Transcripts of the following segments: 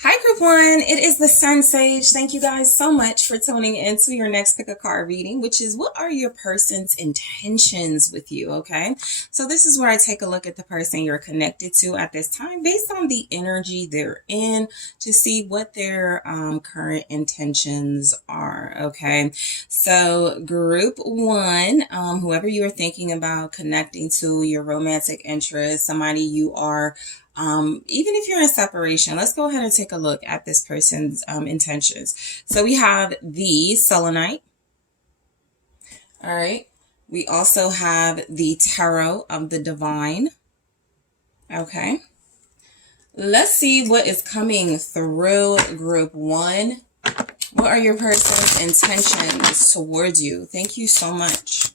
Hi, group one. It is the Sun Sage. Thank you guys so much for tuning into your next pick a card reading, which is what are your person's intentions with you? Okay. So, this is where I take a look at the person you're connected to at this time based on the energy they're in to see what their current intentions are. Okay. So, group one, whoever you are thinking about connecting to, your romantic interest, somebody you are even if you're in separation, let's go ahead and take a look at this person's intentions. So we have the selenite. All right. We also have the tarot of the divine. Okay. Let's see what is coming through group one. What are your person's intentions towards you? Thank you so much.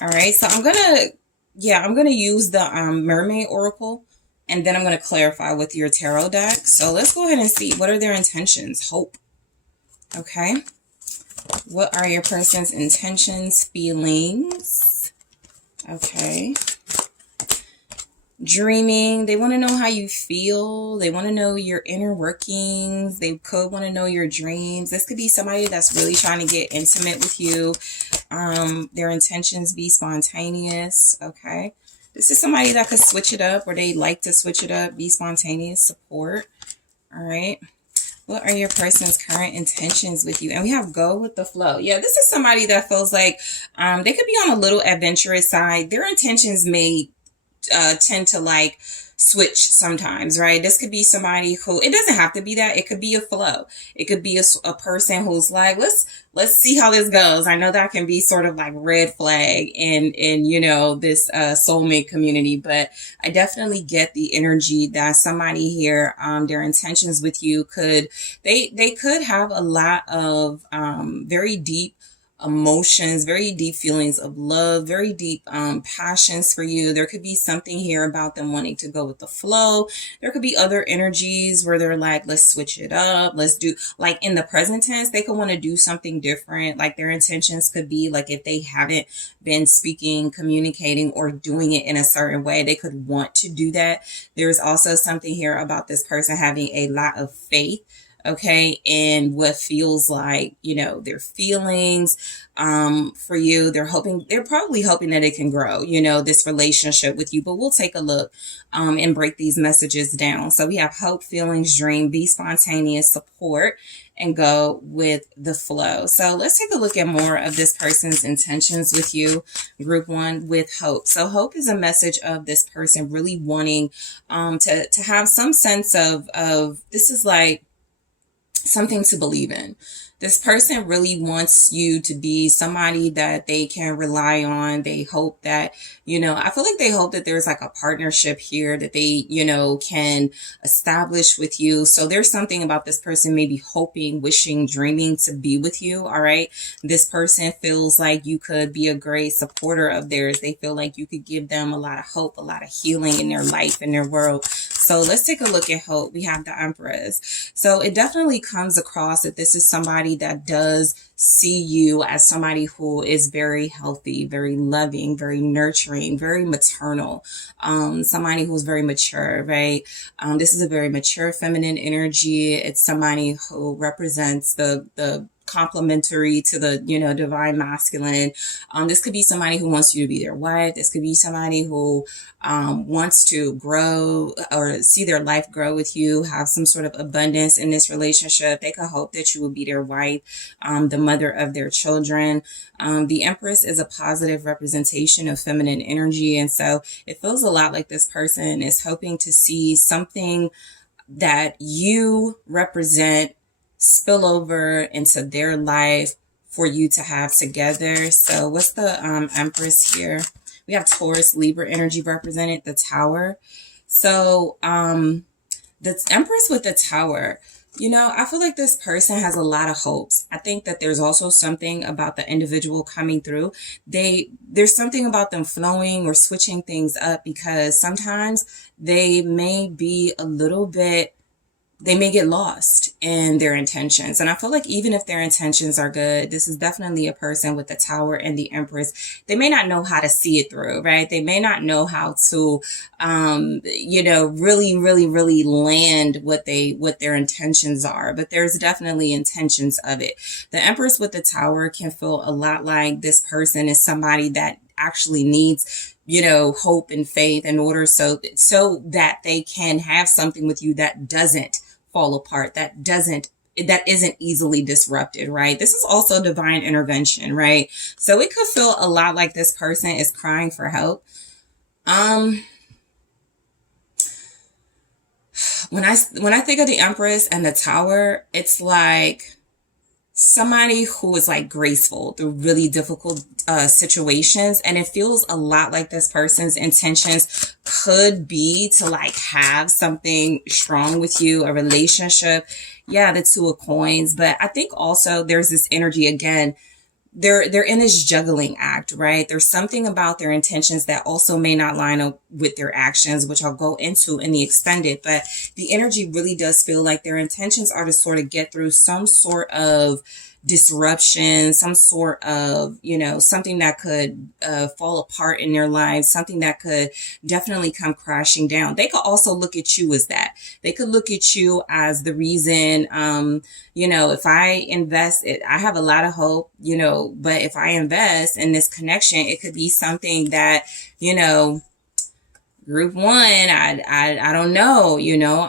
All right. So I'm going to use the mermaid oracle. And then I'm going to clarify with your tarot deck. So let's go ahead and see. What are their intentions? Hope. Okay. What are your person's intentions? Feelings. Okay. Dreaming. They want to know how you feel. They want to know your inner workings. They could want to know your dreams. This could be somebody that's really trying to get intimate with you. Their intentions be spontaneous. Okay. This is somebody that could switch it up, or they like to switch it up, be spontaneous, support. All right. What are your person's current intentions with you? And we have go with the flow. Yeah, this is somebody that feels like they could be on a little adventurous side. Their intentions may tend to like switch sometimes, right? This could be somebody who, it doesn't have to be that. It could be a flow. It could be a person who's like, let's see how this goes. I know that can be sort of like red flag in this soulmate community, but I definitely get the energy that somebody here, their intentions with you they could have a lot of very deep emotions, very deep feelings of love, very deep passions for you. There could be something here about them wanting to go with the flow. There could be other energies where they're like, let's switch it up. Let's do, like in the present tense, they could want to do something different. Like their intentions could be like if they haven't been speaking, communicating, or doing it in a certain way, they could want to do that. There's also something here about this person having a lot of faith, okay, and what feels like, their feelings for you. They're probably hoping that it can grow, this relationship with you. But we'll take a look and break these messages down. So we have hope, feelings, dream, be spontaneous, support, and go with the flow. So let's take a look at more of this person's intentions with you, group one, with hope. So hope is a message of this person really wanting to have some sense of this is like something to believe in. This person really wants you to be somebody that they can rely on. They hope that, I feel like they hope that there's like a partnership here that they, can establish with you. So there's something about this person maybe hoping, wishing, dreaming to be with you. All right. This person feels like you could be a great supporter of theirs. They feel like you could give them a lot of hope, a lot of healing in their life, in their world. So let's take a look at hope. We have the Empress. So it definitely comes across that this is somebody that does see you as somebody who is very healthy, very loving, very nurturing, very maternal, somebody who's very mature, right? This is a very mature feminine energy. It's somebody who represents the complementary to the divine masculine. This could be somebody who wants you to be their wife. This could be somebody who wants to grow or see their life grow with you, have some sort of abundance in this relationship. They could hope that you will be their wife, the mother of their children. The Empress is a positive representation of feminine energy, and so it feels a lot like this person is hoping to see something that you represent spill over into their life for you to have together. So what's the Empress here? We have Taurus, Libra energy represented, the Tower. So the Empress with the Tower, I feel like this person has a lot of hopes. I think that there's also something about the individual coming through. There's something about them flowing or switching things up, because sometimes they may be a little bit they may get lost in their intentions. And I feel like even if their intentions are good, this is definitely a person with the Tower and the Empress. They may not know how to see it through, right? They may not know how to, really land what their intentions are, but there's definitely intentions of it. The Empress with the Tower can feel a lot like this person is somebody that actually needs hope and faith in order so that they can have something with you that doesn't fall apart, that isn't easily disrupted, right? This is also divine intervention, right? So it could feel a lot like this person is crying for help. When I think of the Empress and the Tower, it's like somebody who is like graceful through really difficult situations. And it feels a lot like this person's intentions could be to like have something strong with you, a relationship. Yeah, the Two of Coins. But I think also there's this energy again. They're in this juggling act, right? There's something about their intentions that also may not line up with their actions, which I'll go into in the extended, but the energy really does feel like their intentions are to sort of get through some sort of disruption, some sort of, something that could fall apart in their lives, something that could definitely come crashing down. They could also look at you as that. They could look at you as the reason, if I invest it, I have a lot of hope, but if I invest in this connection, it could be something that, group one, I don't know,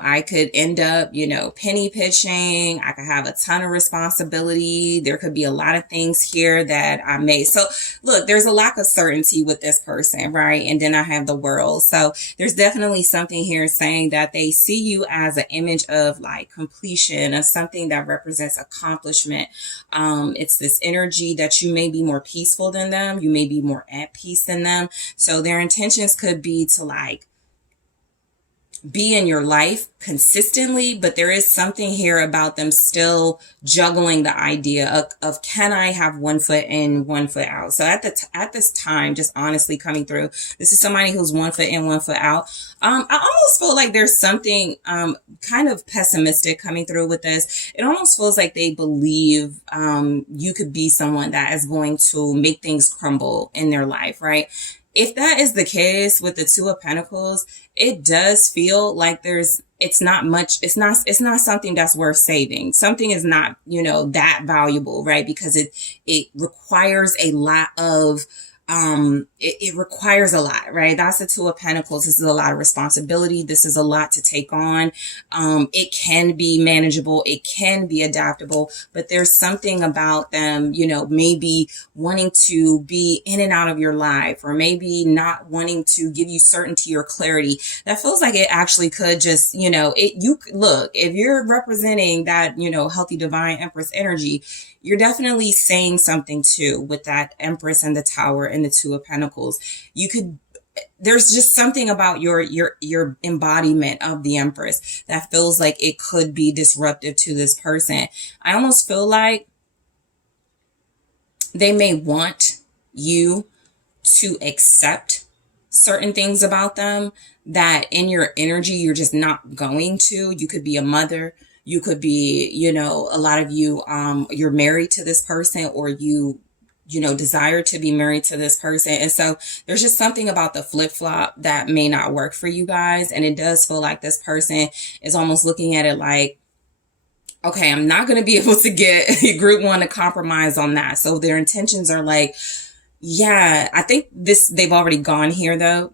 I could end up, penny pitching. I could have a ton of responsibility. There could be a lot of things here that I may. So look, there's a lack of certainty with this person, right? And then I have the World. So there's definitely something here saying that they see you as an image of like completion, of something that represents accomplishment. It's this energy that you may be more peaceful than them. You may be more at peace than them. So their intentions could be to like be in your life consistently, but there is something here about them still juggling the idea of can I have one foot in, one foot out. So at this time, just honestly coming through, this is somebody who's 1 foot in, 1 foot out. I almost feel like there's something kind of pessimistic coming through with this. It almost feels like they believe you could be someone that is going to make things crumble in their life, right? If that is the case with the Two of Pentacles, it does feel like it's not something that's worth saving. Something is not, that valuable, right? Because it requires a lot of, it requires a lot, right? That's the Two of Pentacles. This is a lot of responsibility. This is a lot to take on. It can be manageable. It can be adaptable, but there's something about them, maybe wanting to be in and out of your life, or maybe not wanting to give you certainty or clarity. That feels like it actually could just, look, if you're representing that, healthy divine Empress energy, you're definitely saying something too with that Empress and the Tower and the Two of Pentacles. There's just something about your embodiment of the Empress that feels like it could be disruptive to this person. I almost feel like they may want you to accept certain things about them that in your energy, you're just not going to. You could be a mother. You could be, a lot of you, you're married to this person, or you desire to be married to this person. And so there's just something about the flip-flop that may not work for you guys. And it does feel like this person is almost looking at it like, okay, I'm not going to be able to get group one to compromise on that. So their intentions are like, yeah, I think they've already gone here though.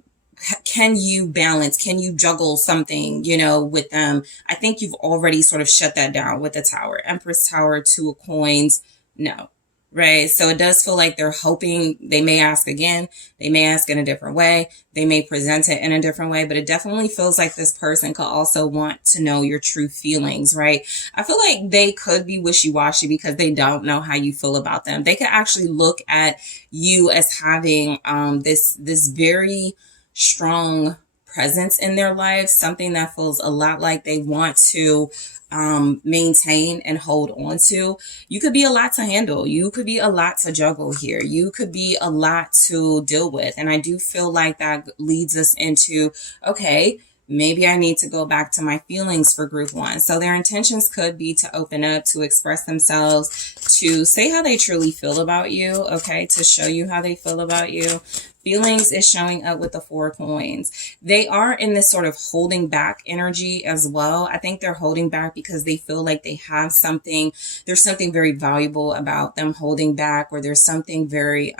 Can you balance? Can you juggle something, with them? I think you've already sort of shut that down with the Tower. Empress, Tower, Two of Coins. No. Right. So it does feel like they're hoping. They may ask again. They may ask in a different way. They may present it in a different way, but it definitely feels like this person could also want to know your true feelings, right? I feel like they could be wishy-washy because they don't know how you feel about them. They could actually look at you as having this very strong presence in their life, something that feels a lot like they want to maintain and hold on to. You could be a lot to handle. You could be a lot to juggle here. You could be a lot to deal with. And I do feel like that leads us into, okay, maybe I need to go back to my feelings for group one. So their intentions could be to open up, to express themselves, to say how they truly feel about you, okay, to show you how they feel about you. Feelings is showing up with the 4 coins. They are in this sort of holding back energy as well. I think they're holding back because they feel like they have something, there's something very valuable about them holding back, or there's something very,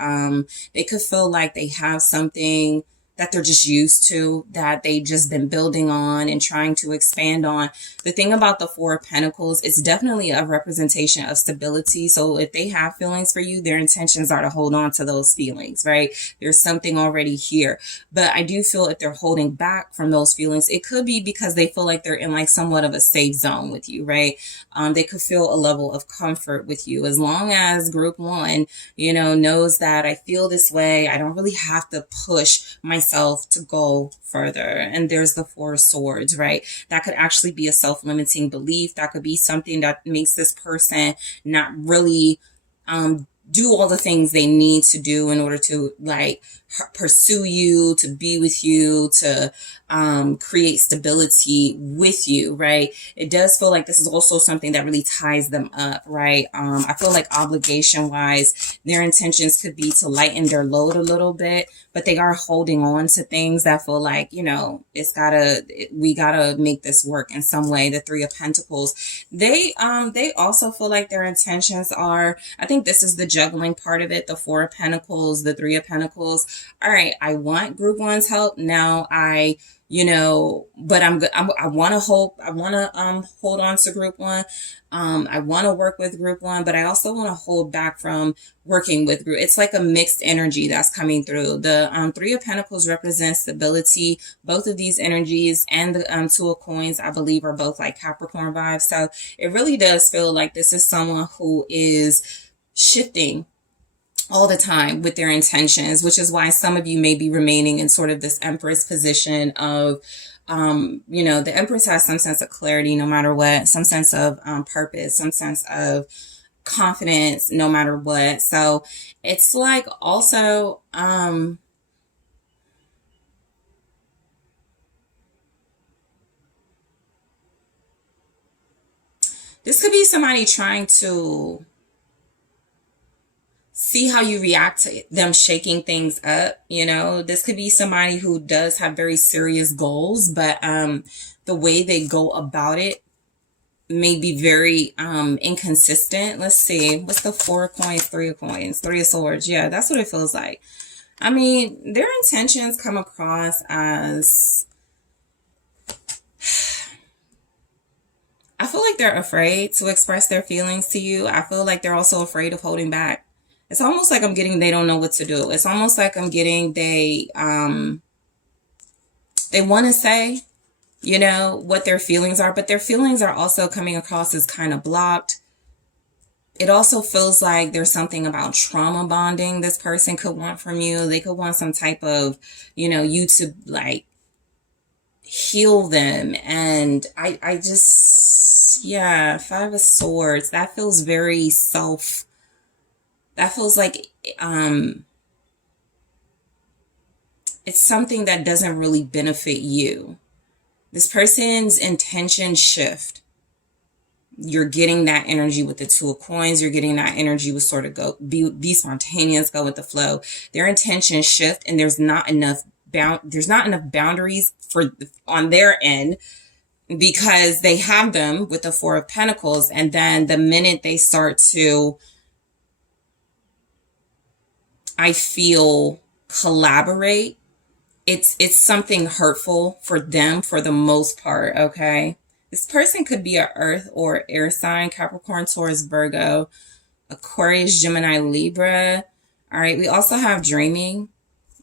they could feel like they have something that they're just used to, that they've just been building on and trying to expand on. The thing about the 4 of Pentacles, it's definitely a representation of stability. So if they have feelings for you, their intentions are to hold on to those feelings, right? There's something already here. But I do feel if they're holding back from those feelings, it could be because they feel like they're in like somewhat of a safe zone with you, right? They could feel a level of comfort with you. As long as group one, you know, knows that I feel this way, I don't really have to push myself to go further. And there's the 4 of Swords, right? That could actually be a self-limiting belief. That could be something that makes this person not really do all the things they need to do in order to like pursue you, to be with you, to create stability with you, right? It does feel like this is also something that really ties them up, right? I feel like obligation wise, their intentions could be to lighten their load a little bit, but they are holding on to things that feel like, you know, we gotta make this work in some way. The 3 of Pentacles, they also feel like their intentions are, I think this is the juggling part of it, the 4 of Pentacles, the 3 of Pentacles. All right, I want group one's help. Now but I want to hold on to group one. I want to work with group one, but I also want to hold back from working with group. It's like a mixed energy that's coming through. The 3 of Pentacles represents stability. Both of these energies and the 2 of Coins, I believe, are both like Capricorn vibes. So it really does feel like this is someone who is shifting all the time with their intentions, which is why some of you may be remaining in sort of this Empress position of, the Empress has some sense of clarity no matter what, some sense of purpose, some sense of confidence no matter what. So it's like also, this could be somebody trying to see how you react to them shaking things up. You know, this could be somebody who does have very serious goals, but the way they go about it may be very inconsistent. Let's see. What's the 4 of Coins, 3 of Coins, 3 of Swords? Yeah, that's what it feels like. I mean, their intentions come across as, I feel like they're afraid to express their feelings to you. I feel like they're also afraid of holding back. It's almost like I'm getting they don't know what to do. It's almost like I'm getting they want to say, you know, what their feelings are, but their feelings are also coming across as kind of blocked. It also feels like there's something about trauma bonding this person could want from you. They could want some type of, you to like heal them. And I just, 5 of Swords, that feels very that feels like it's something that doesn't really benefit you. This person's intention shift. You're getting that energy with the 2 of Coins. You're getting that energy with sort of be spontaneous, go with the flow. Their intention shift, and there's not enough boundaries on their end, because they have them with the 4 of Pentacles, and then the minute they start to, I feel, collaborate, it's something hurtful for them for the most part, okay? This person could be an earth or air sign, Capricorn, Taurus, Virgo, Aquarius, Gemini, Libra. All right, we also have dreaming,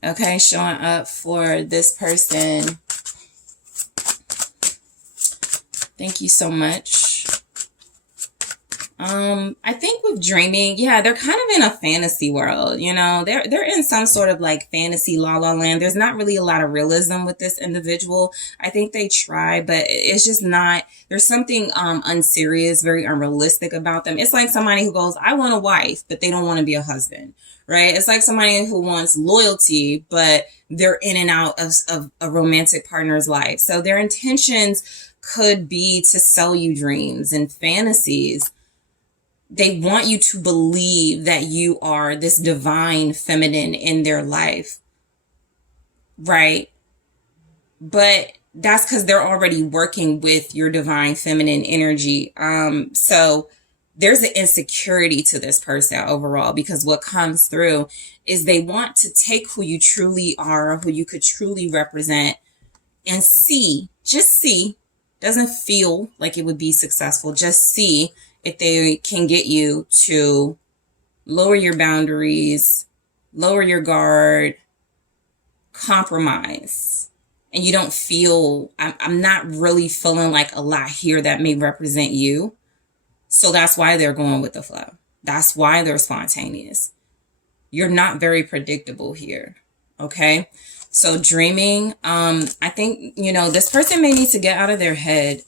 okay, showing up for this person. Thank you so much. I think with dreaming, yeah, they're kind of in a fantasy world, you know. They're in some sort of like fantasy la la land. There's not really a lot of realism with this individual. I think they try, but it's just not, there's something unserious, very unrealistic about them. It's like somebody who goes, I want a wife, but they don't want to be a husband, right? It's like somebody who wants loyalty, but they're in and out of a romantic partner's life. So their intentions could be to sell you dreams and fantasies. They want you to believe that you are this divine feminine in their life, right? But that's because they're already working with your divine feminine energy. So there's an insecurity to this person overall, because what comes through is they want to take who you truly are, who you could truly represent, and see, just see, doesn't feel like it would be successful, just see if they can get you to lower your boundaries, lower your guard, compromise. And you don't feel, I'm not really feeling like a lot here that may represent you. So that's why they're going with the flow. That's why they're spontaneous. You're not very predictable here. Okay. So dreaming, I think, you know, this person may need to get out of their head,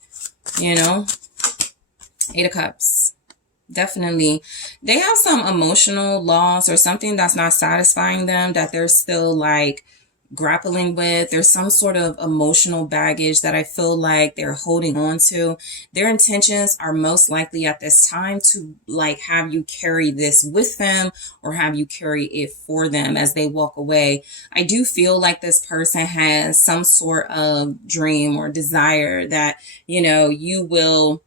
you know. 8 of Cups. Definitely. They have some emotional loss or something that's not satisfying them, that they're still like grappling with. There's some sort of emotional baggage that I feel like they're holding on to. Their intentions are most likely at this time to like have you carry this with them, or have you carry it for them as they walk away. I do feel like this person has some sort of dream or desire that, you know, you will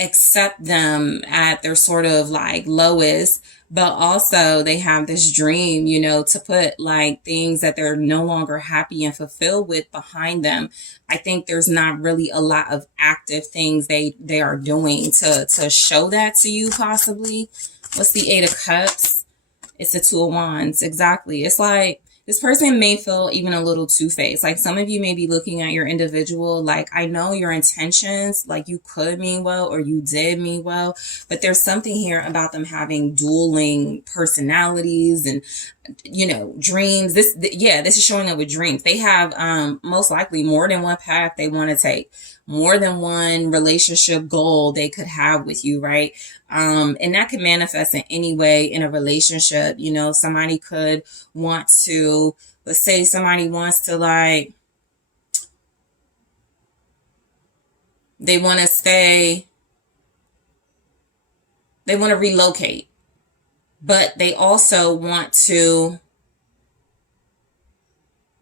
accept them at their sort of like lowest, but also they have this dream, you know, to put like things that they're no longer happy and fulfilled with behind them. I think there's not really a lot of active things they are doing to show that to you, possibly. What's the 8 of Cups? It's the 2 of Wands. Exactly. It's like this person may feel even a little two-faced. Like some of you may be looking at your individual like, I know your intentions, like you could mean well or you did mean well, but there's something here about them having dueling personalities and, you know, dreams. This is showing up with dreams. They have most likely more than one path they want to take, more than one relationship goal they could have with you, right? And that can manifest in any way in a relationship. You know, somebody could want to, let's say somebody wants to like, they want to stay, they want to relocate, but they also want to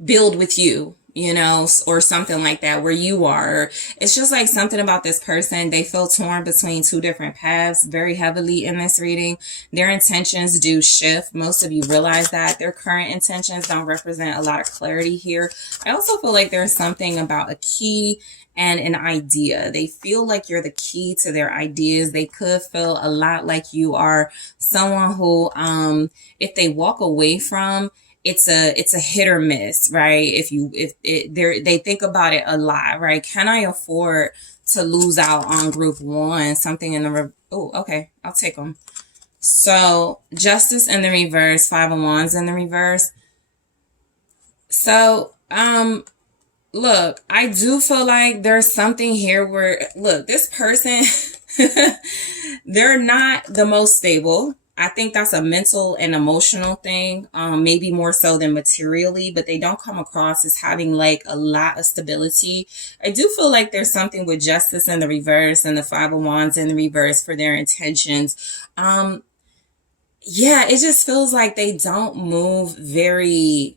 build with you, you know, or something like that, where you are. It's just like something about this person. They feel torn between two different paths very heavily in this reading. Their intentions do shift. Most of you realize that their current intentions don't represent a lot of clarity here. I also feel like there's something about a key and an idea. They feel like you're the key to their ideas. They could feel a lot like you are someone who, if they walk away from, it's a hit or miss, right? They think about it a lot, right? Can I afford to lose out on group one? Something in the, oh, okay, I'll take them. So Justice in the reverse, 5 of Wands in the reverse. So, look, I do feel like there's something here where, look, this person, they're not the most stable. I think that's a mental and emotional thing, maybe more so than materially, but they don't come across as having like a lot of stability. I do feel like there's something with Justice in the reverse and the 5 of Wands in the reverse for their intentions. Yeah, it just feels like they don't move very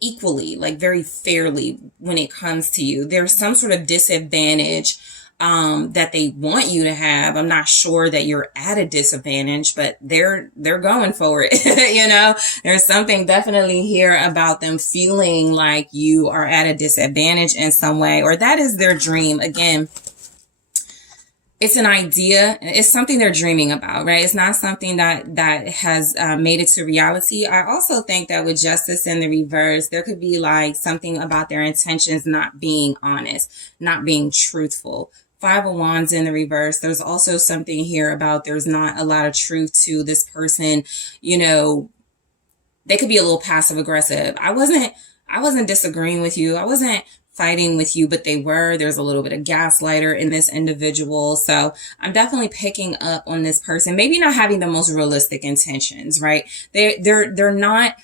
equally, like very fairly when it comes to you. There's some sort of disadvantage that they want you to have. I'm not sure that you're at a disadvantage, but they're going for it. You know, there's something definitely here about them feeling like you are at a disadvantage in some way, or that is their dream. Again, it's an idea. It's something they're dreaming about, right? It's not something that has made it to reality. I also think that with Justice in the reverse, there could be like something about their intentions not being honest, not being truthful, Five of Wands in the reverse. There's also something here about there's not a lot of truth to this person. You know, they could be a little passive aggressive. I wasn't disagreeing with you. I wasn't fighting with you, but they were. There's a little bit of gaslighter in this individual. So I'm definitely picking up on this person, maybe not having the most realistic intentions, right? They're not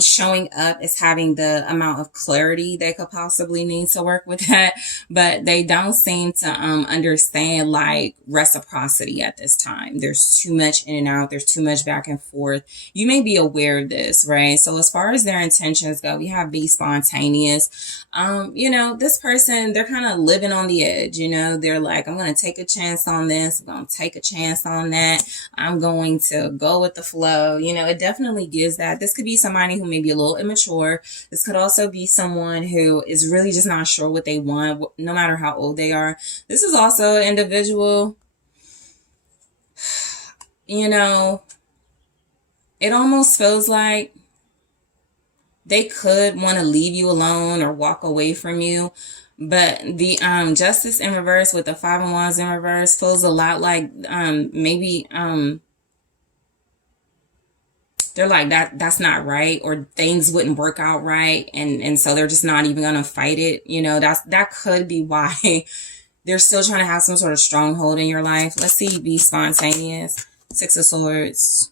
showing up as having the amount of clarity they could possibly need to work with that, but they don't seem to understand like reciprocity at this time. There's too much in and out. There's too much back and forth. You may be aware of this, right? So as far as their intentions go, we have be spontaneous. You know, this person, they're kind of living on the edge. You know, they're like, I'm going to take a chance on this. I'm going to take a chance on that. I'm going to go with the flow. You know, it definitely gives that. This could be somebody who may be a little immature. This could also be someone who is really just not sure what they want, no matter how old they are. This is also an individual, you know, it almost feels like they could want to leave you alone or walk away from you. But the Justice in reverse with the Five of Wands in reverse feels a lot like maybe they're like that's not right, or things wouldn't work out right, and so they're just not even gonna fight it. You know, that could be why they're still trying to have some sort of stronghold in your life. Let's see, be spontaneous. Six of Swords.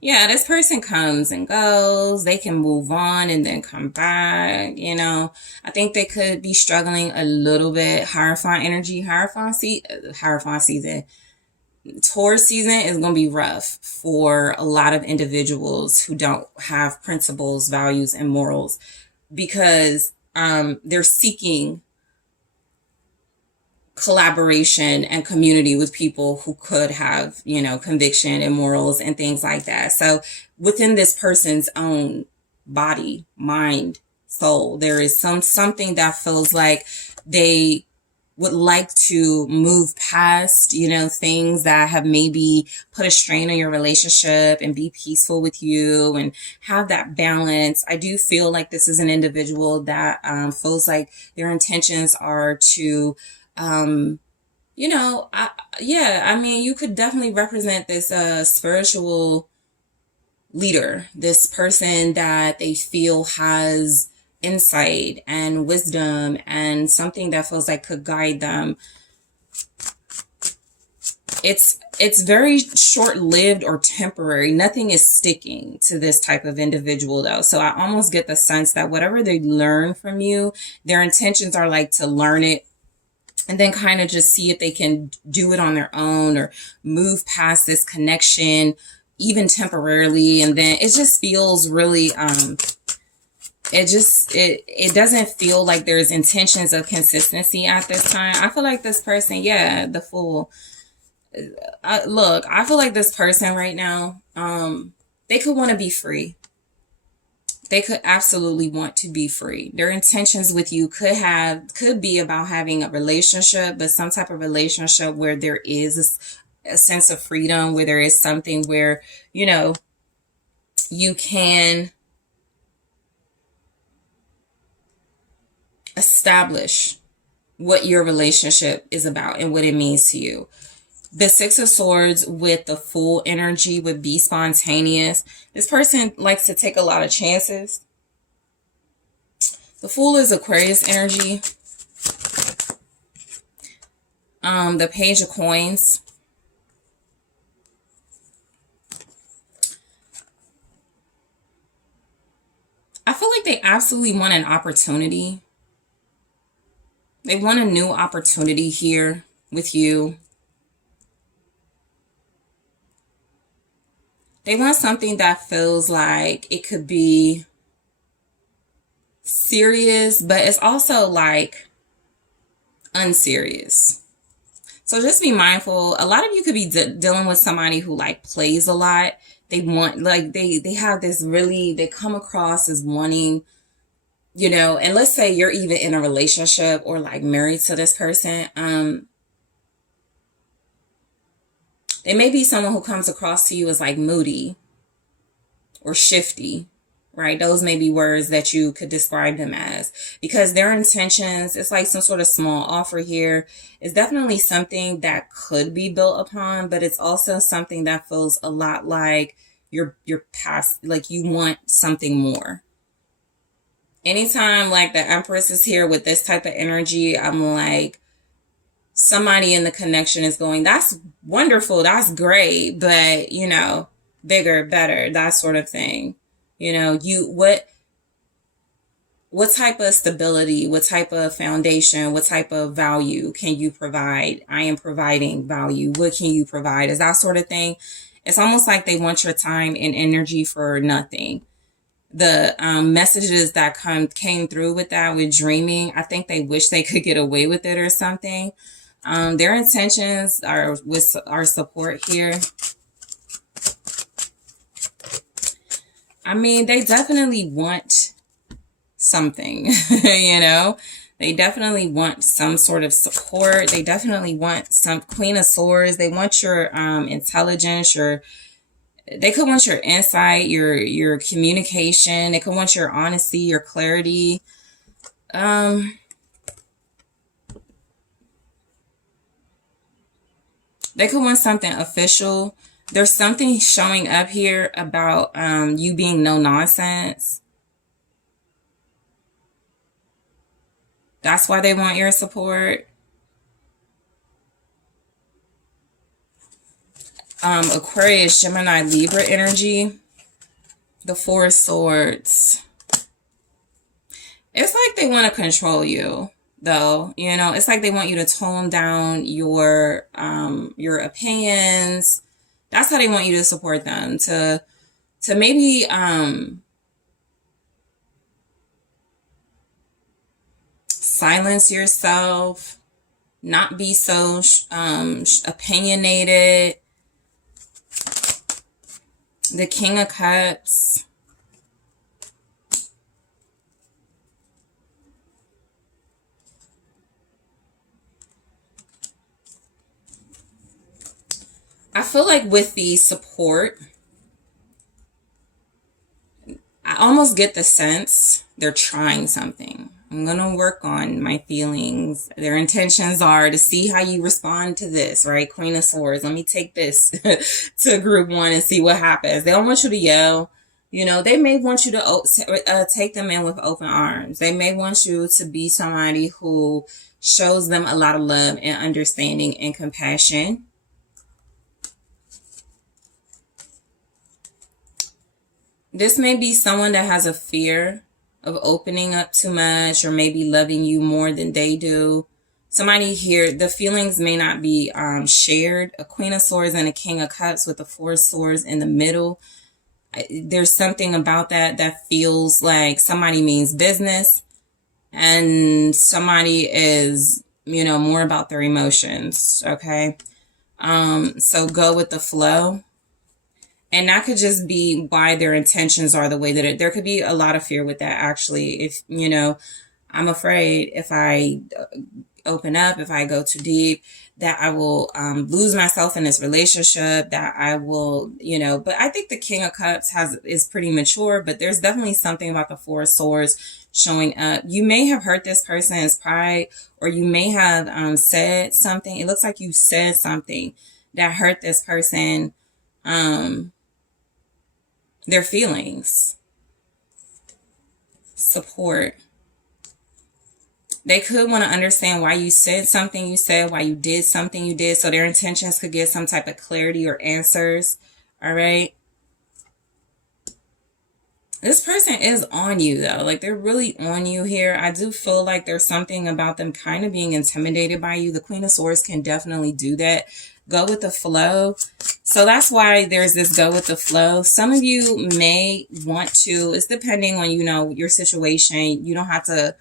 Yeah, this person comes and goes. They can move on and then come back. You know, I think they could be struggling a little bit. Hierophant energy, Hierophant season. Taurus season is going to be rough for a lot of individuals who don't have principles, values, and morals, because they're seeking collaboration and community with people who could have, you know, conviction and morals and things like that. So within this person's own body, mind, soul, there is something that feels like they would like to move past, you know, things that have maybe put a strain on your relationship and be peaceful with you and have that balance. I do feel like this is an individual that feels like their intentions are to, you know, I mean, you could definitely represent this spiritual leader, this person that they feel has insight and wisdom and something that feels like could guide them. It's very short-lived or temporary. Nothing is sticking to this type of individual though. So I almost get the sense that whatever they learn from you, their intentions are like to learn it and then kind of just see if they can do it on their own or move past this connection, even temporarily. And then it just feels really, it doesn't feel like there's intentions of consistency at this time. I feel like this person, yeah, the Fool. Look, I feel like this person right now, they could want to be free. They could absolutely want to be free. Their intentions with you could be about having a relationship, but some type of relationship where there is a sense of freedom, where there is something where, you know, you can establish what your relationship is about and what it means to you. The Six of Swords with the Fool energy would be spontaneous. This person likes to take a lot of chances. The Fool is Aquarius energy. The Page of Coins. I feel like they absolutely want an opportunity. They want a new opportunity here with you. They want something that feels like it could be serious, but it's also like unserious. So just be mindful. A lot of you could be dealing with somebody who like plays a lot. They want, like, they have this really, they come across as wanting, you know, and let's say you're even in a relationship or like married to this person. They may be someone who comes across to you as like moody or shifty, right? Those may be words that you could describe them as, because their intentions, it's like some sort of small offer here. It's definitely something that could be built upon, but it's also something that feels a lot like your past, like you want something more. Anytime like the Empress is here with this type of energy, I'm like, somebody in the connection is going, that's wonderful, that's great, but you know, bigger, better, that sort of thing. You know, what type of stability, what type of foundation, what type of value can you provide? I am providing value. What can you provide? Is that sort of thing. It's almost like they want your time and energy for nothing. The messages that came through with that, with dreaming, I think they wish they could get away with it or something. Their intentions are with our support here. I mean, they definitely want something, you know, they definitely want some sort of support. They definitely want some Queen of Swords. They want your intelligence, they could want your insight, your communication. They could want your honesty, your clarity. They could want something official. There's something showing up here about you being no nonsense. That's why they want your support. Aquarius, Gemini, Libra energy. The Four of Swords. It's like they want to control you, though. You know, it's like they want you to tone down your opinions. That's how they want you to support them. To maybe silence yourself, not be so opinionated. The King of Cups. I feel like with the support, I almost get the sense they're trying something. I'm going to work on my feelings. Their intentions are to see how you respond to this, right? Queen of Swords. Let me take this to group one and see what happens. They don't want you to yell. You know, they may want you to take them in with open arms. They may want you to be somebody who shows them a lot of love and understanding and compassion. This may be someone that has a fear of opening up too much, or maybe loving you more than they do. Somebody here, the feelings may not be shared. A Queen of Swords and a King of Cups with the Four of Swords in the middle. There's something about that feels like somebody means business and somebody is, you know, more about their emotions. Okay. So go with the flow. And that could just be why their intentions are the way that there could be a lot of fear with that, actually. If, you know, I'm afraid if I open up, if I go too deep, that I will lose myself in this relationship, that I will, you know, but I think the King of Cups is pretty mature, but there's definitely something about the Four of Swords showing up. You may have hurt this person's pride, or you may have said something. It looks like you said something that hurt this person, their feelings. Support. They could want to understand why you said something you said, why you did something you did, so their intentions could get some type of clarity or answers. All right. This person is on you, though. Like, they're really on you here. I do feel like there's something about them kind of being intimidated by you. The Queen of Swords can definitely do that. Go with the flow. So that's why there's this go with the flow. Some of you may want to, it's depending on, you know, your situation. You don't have to,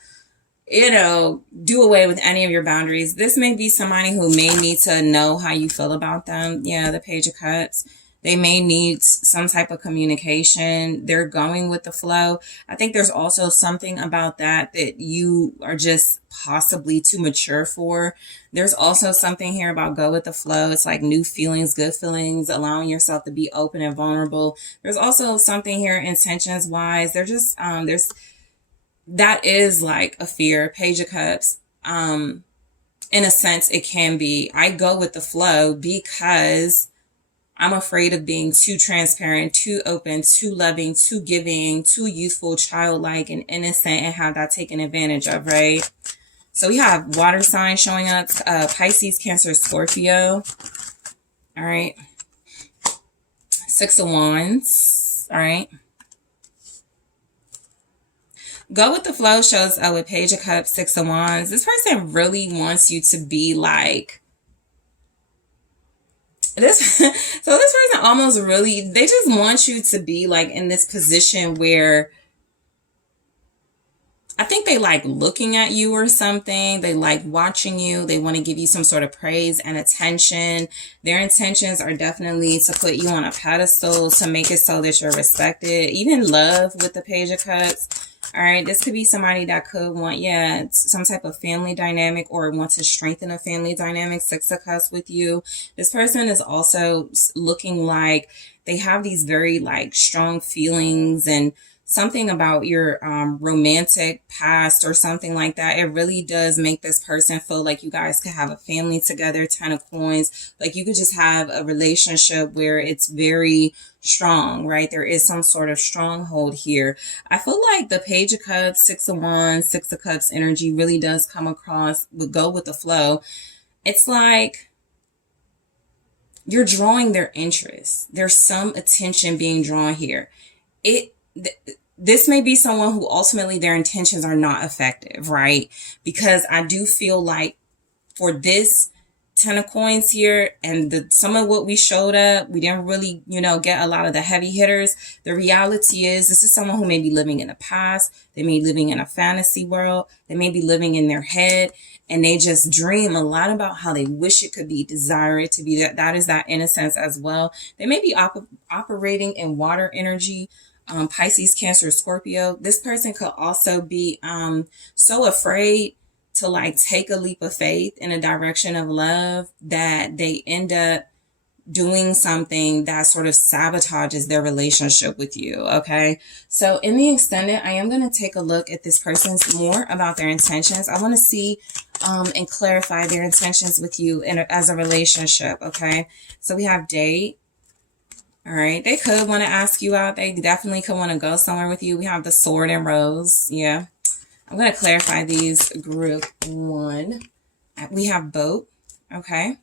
you know, do away with any of your boundaries. This may be somebody who may need to know how you feel about them. Yeah, the Page of Cups. They may need some type of communication. They're going with the flow. I think there's also something about that you are just possibly too mature for. There's also something here about go with the flow. It's like new feelings, good feelings, allowing yourself to be open and vulnerable. There's also something here intentions wise. That is like a fear. Page of Cups. In a sense, it can be. I go with the flow because I'm afraid of being too transparent, too open, too loving, too giving, too youthful, childlike, and innocent, and have that taken advantage of, right? So we have water signs showing up, Pisces, Cancer, Scorpio. All right. Six of Wands. All right. Go with the flow shows up with Page of Cups, Six of Wands. This person really wants you to be like this. So this person almost really, they just want you to be like in this position where I think they like looking at you or something. They like watching you. They want to give you some sort of praise and attention. Their intentions are definitely to put you on a pedestal, to make it so that you're respected. Even love with the Page of Cups. All right, this could be somebody that could want, some type of family dynamic or want to strengthen a family dynamic. Six of Cups with you. This person is also looking like they have these very like strong feelings and something about your romantic past or something like that. It really does make this person feel like you guys could have a family together. Ten of Coins. Like you could just have a relationship where it's very strong, right? There is some sort of stronghold here. I feel like the Page of Cups, Six of Wands, Six of Cups energy really does come across, go with the flow. It's like you're drawing their interest. There's some attention being drawn here. This may be someone who ultimately their intentions are not effective, right? Because I do feel like for this Ten of Coins here and some of what we showed up, we didn't really, get a lot of the heavy hitters. The reality is this is someone who may be living in the past. They may be living in a fantasy world. They may be living in their head and they just dream a lot about how they wish it could be, desire it to be. That is that innocence as well. They may be operating in water energy. Pisces, Cancer, Scorpio. This person could also be so afraid to like take a leap of faith in a direction of love that they end up doing something that sort of sabotages their relationship with you. Okay. So in the extended, I am going to take a look at this person's more about their intentions. I want to see and clarify their intentions with you as a relationship. Okay. So we have date. All right. They could want to ask you out. They definitely could want to go somewhere with you. We have the Sword and Rose. Yeah. I'm going to clarify these. Group 1. We have Boat. Okay.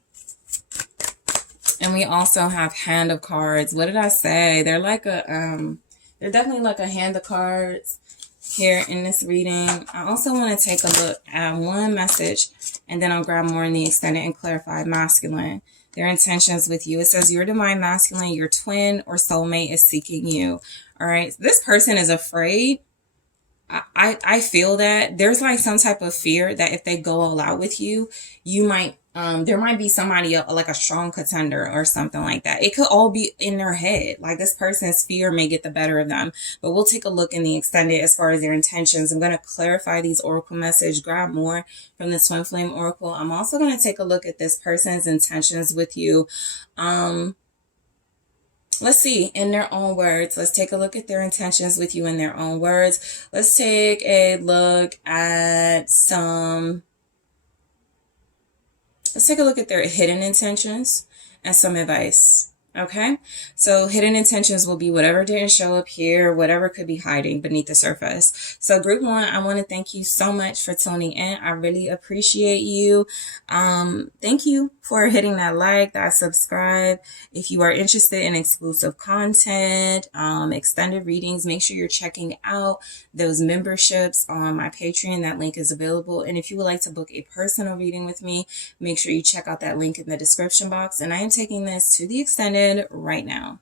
And we also have Hand of Cards. What did I say? They're like they're definitely like a hand of cards here in this reading. I also want to take a look at one message and then I'll grab more in the extended and clarify masculine. Their intentions with you. It says your divine masculine, your twin or soulmate is seeking you. All right. This person is afraid. I feel that there's like some type of fear that if they go all out with you, you might, there might be somebody like a strong contender or something like that. It could all be in their head. Like this person's fear may get the better of them, but we'll take a look in the extended as far as their intentions. I'm going to clarify these oracle message, grab more from the Twin Flame Oracle. I'm also going to take a look at this person's intentions with you. Let's see, in their own words. Let's take a look at their intentions with you in their own words. Let's take a look at let's take a look at their hidden intentions and some advice. Okay, so hidden intentions will be whatever didn't show up here, whatever could be hiding beneath the surface. So group 1, I want to thank you so much for tuning in. I really appreciate you. Thank you for hitting that like, that subscribe. If you are interested in exclusive content, extended readings, make sure you're checking out those memberships on my Patreon. That link is available. And if you would like to book a personal reading with me, make sure you check out that link in the description box. And I am taking this to the extended right now.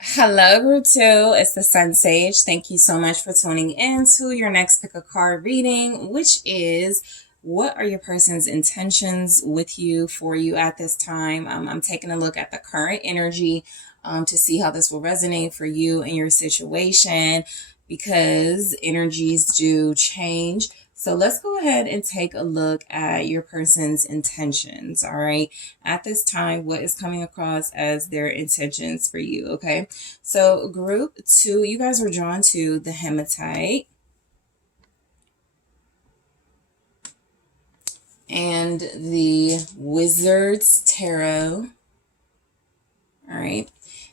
Hello, group 2. It's the SunSage. Thank you so much for tuning in to your next pick a card reading, which is what are your person's intentions with you, for you at this time? I'm taking a look at the current energy to see how this will resonate for you and your situation, because energies do change. So let's go ahead and take a look at your person's intentions, all right? At this time, what is coming across as their intentions for you, okay? So group 2, you guys were drawn to the Hematite and the Wizard's Tarot, all right?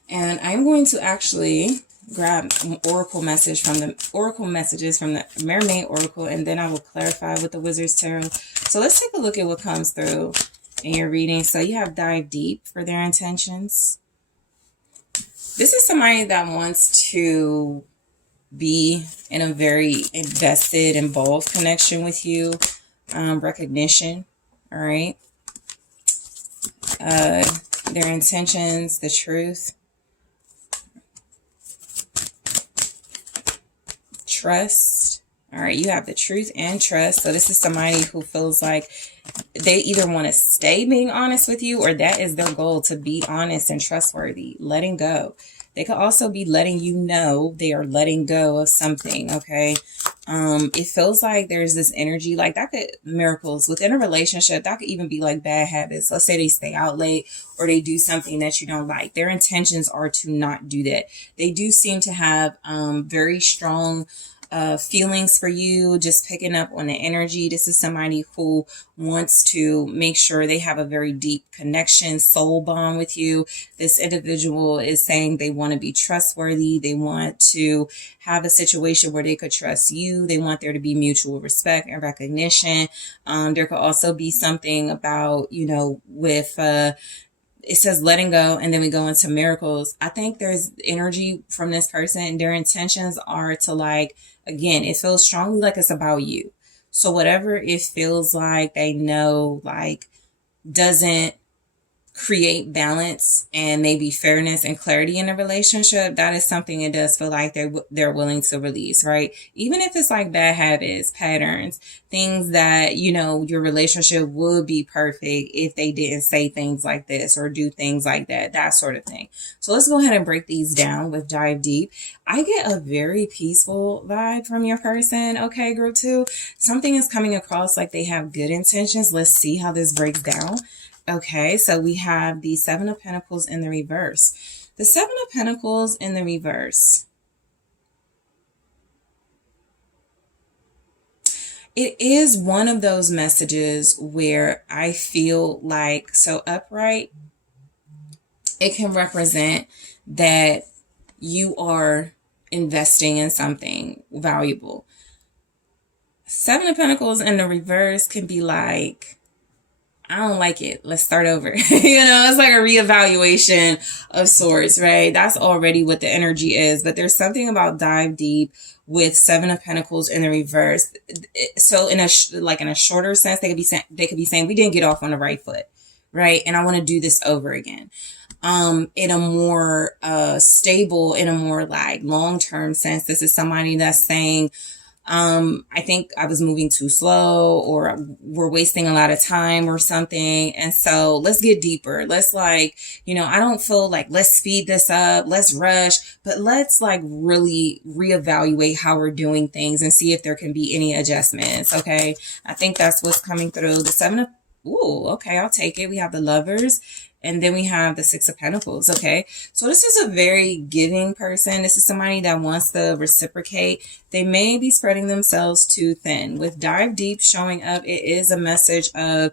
And I'm going to actually grab an oracle messages from the Mermaid Oracle, and then I will clarify with the Wizard's Tarot. So let's take a look at what comes through in your reading. So you have dive deep for their intentions. This is somebody that wants to be in a very invested, involved connection with you. Recognition, all right? Their intentions, the truth. Trust. All right, you have the truth and trust. So this is somebody who feels like they either want to stay being honest with you, or that is their goal, to be honest and trustworthy. Letting go. They could also be letting you know they are letting go of something, okay? It feels like there's this energy, like that could, miracles within a relationship, that could even be like bad habits. Let's say they stay out late or they do something that you don't like. Their intentions are to not do that. They do seem to have very strong feelings for you, just picking up on the energy. This is somebody who wants to make sure they have a very deep connection, soul bond with you. This individual is saying they want to be trustworthy. They want to have a situation where they could trust you. They want there to be mutual respect and recognition. There could also be something about, you know, with it says letting go, and then we go into miracles. I think there's energy from this person, and their intentions are to, like, again, it feels strongly like it's about you. So whatever it feels like they know, like, doesn't create balance and maybe fairness and clarity in a relationship, that is something it does feel like they're willing to release, right? Even if it's like bad habits, patterns, things that, you know, your relationship would be perfect if they didn't say things like this or do things like that, that sort of thing. So let's go ahead and break these down with dive deep. I get a very peaceful vibe from your person, okay, group 2. Something is coming across like they have good intentions. Let's see how this breaks down. Okay, so we have the Seven of Pentacles in the reverse. The Seven of Pentacles in the reverse. It is one of those messages where I feel like, so upright, it can represent that you are investing in something valuable. Seven of Pentacles in the reverse can be like, I don't like it. Let's start over. It's like a reevaluation of sorts, right? That's already what the energy is. But there's something about dive deep with Seven of Pentacles in the reverse. So in a shorter sense, they could be saying we didn't get off on the right foot, right? And I want to do this over again. In a more stable, in a more like long-term sense, this is somebody that's saying, I think I was moving too slow, or we're wasting a lot of time or something. And so let's get deeper. Let's I don't feel like let's speed this up, let's rush, but let's like really reevaluate how we're doing things and see if there can be any adjustments. Okay. I think that's what's coming through. The Seven of, ooh, okay, I'll take it. We have the Lovers. And then we have the Six of Pentacles, okay? So this is a very giving person. This is somebody that wants to reciprocate. They may be spreading themselves too thin. With dive deep showing up, it is a message of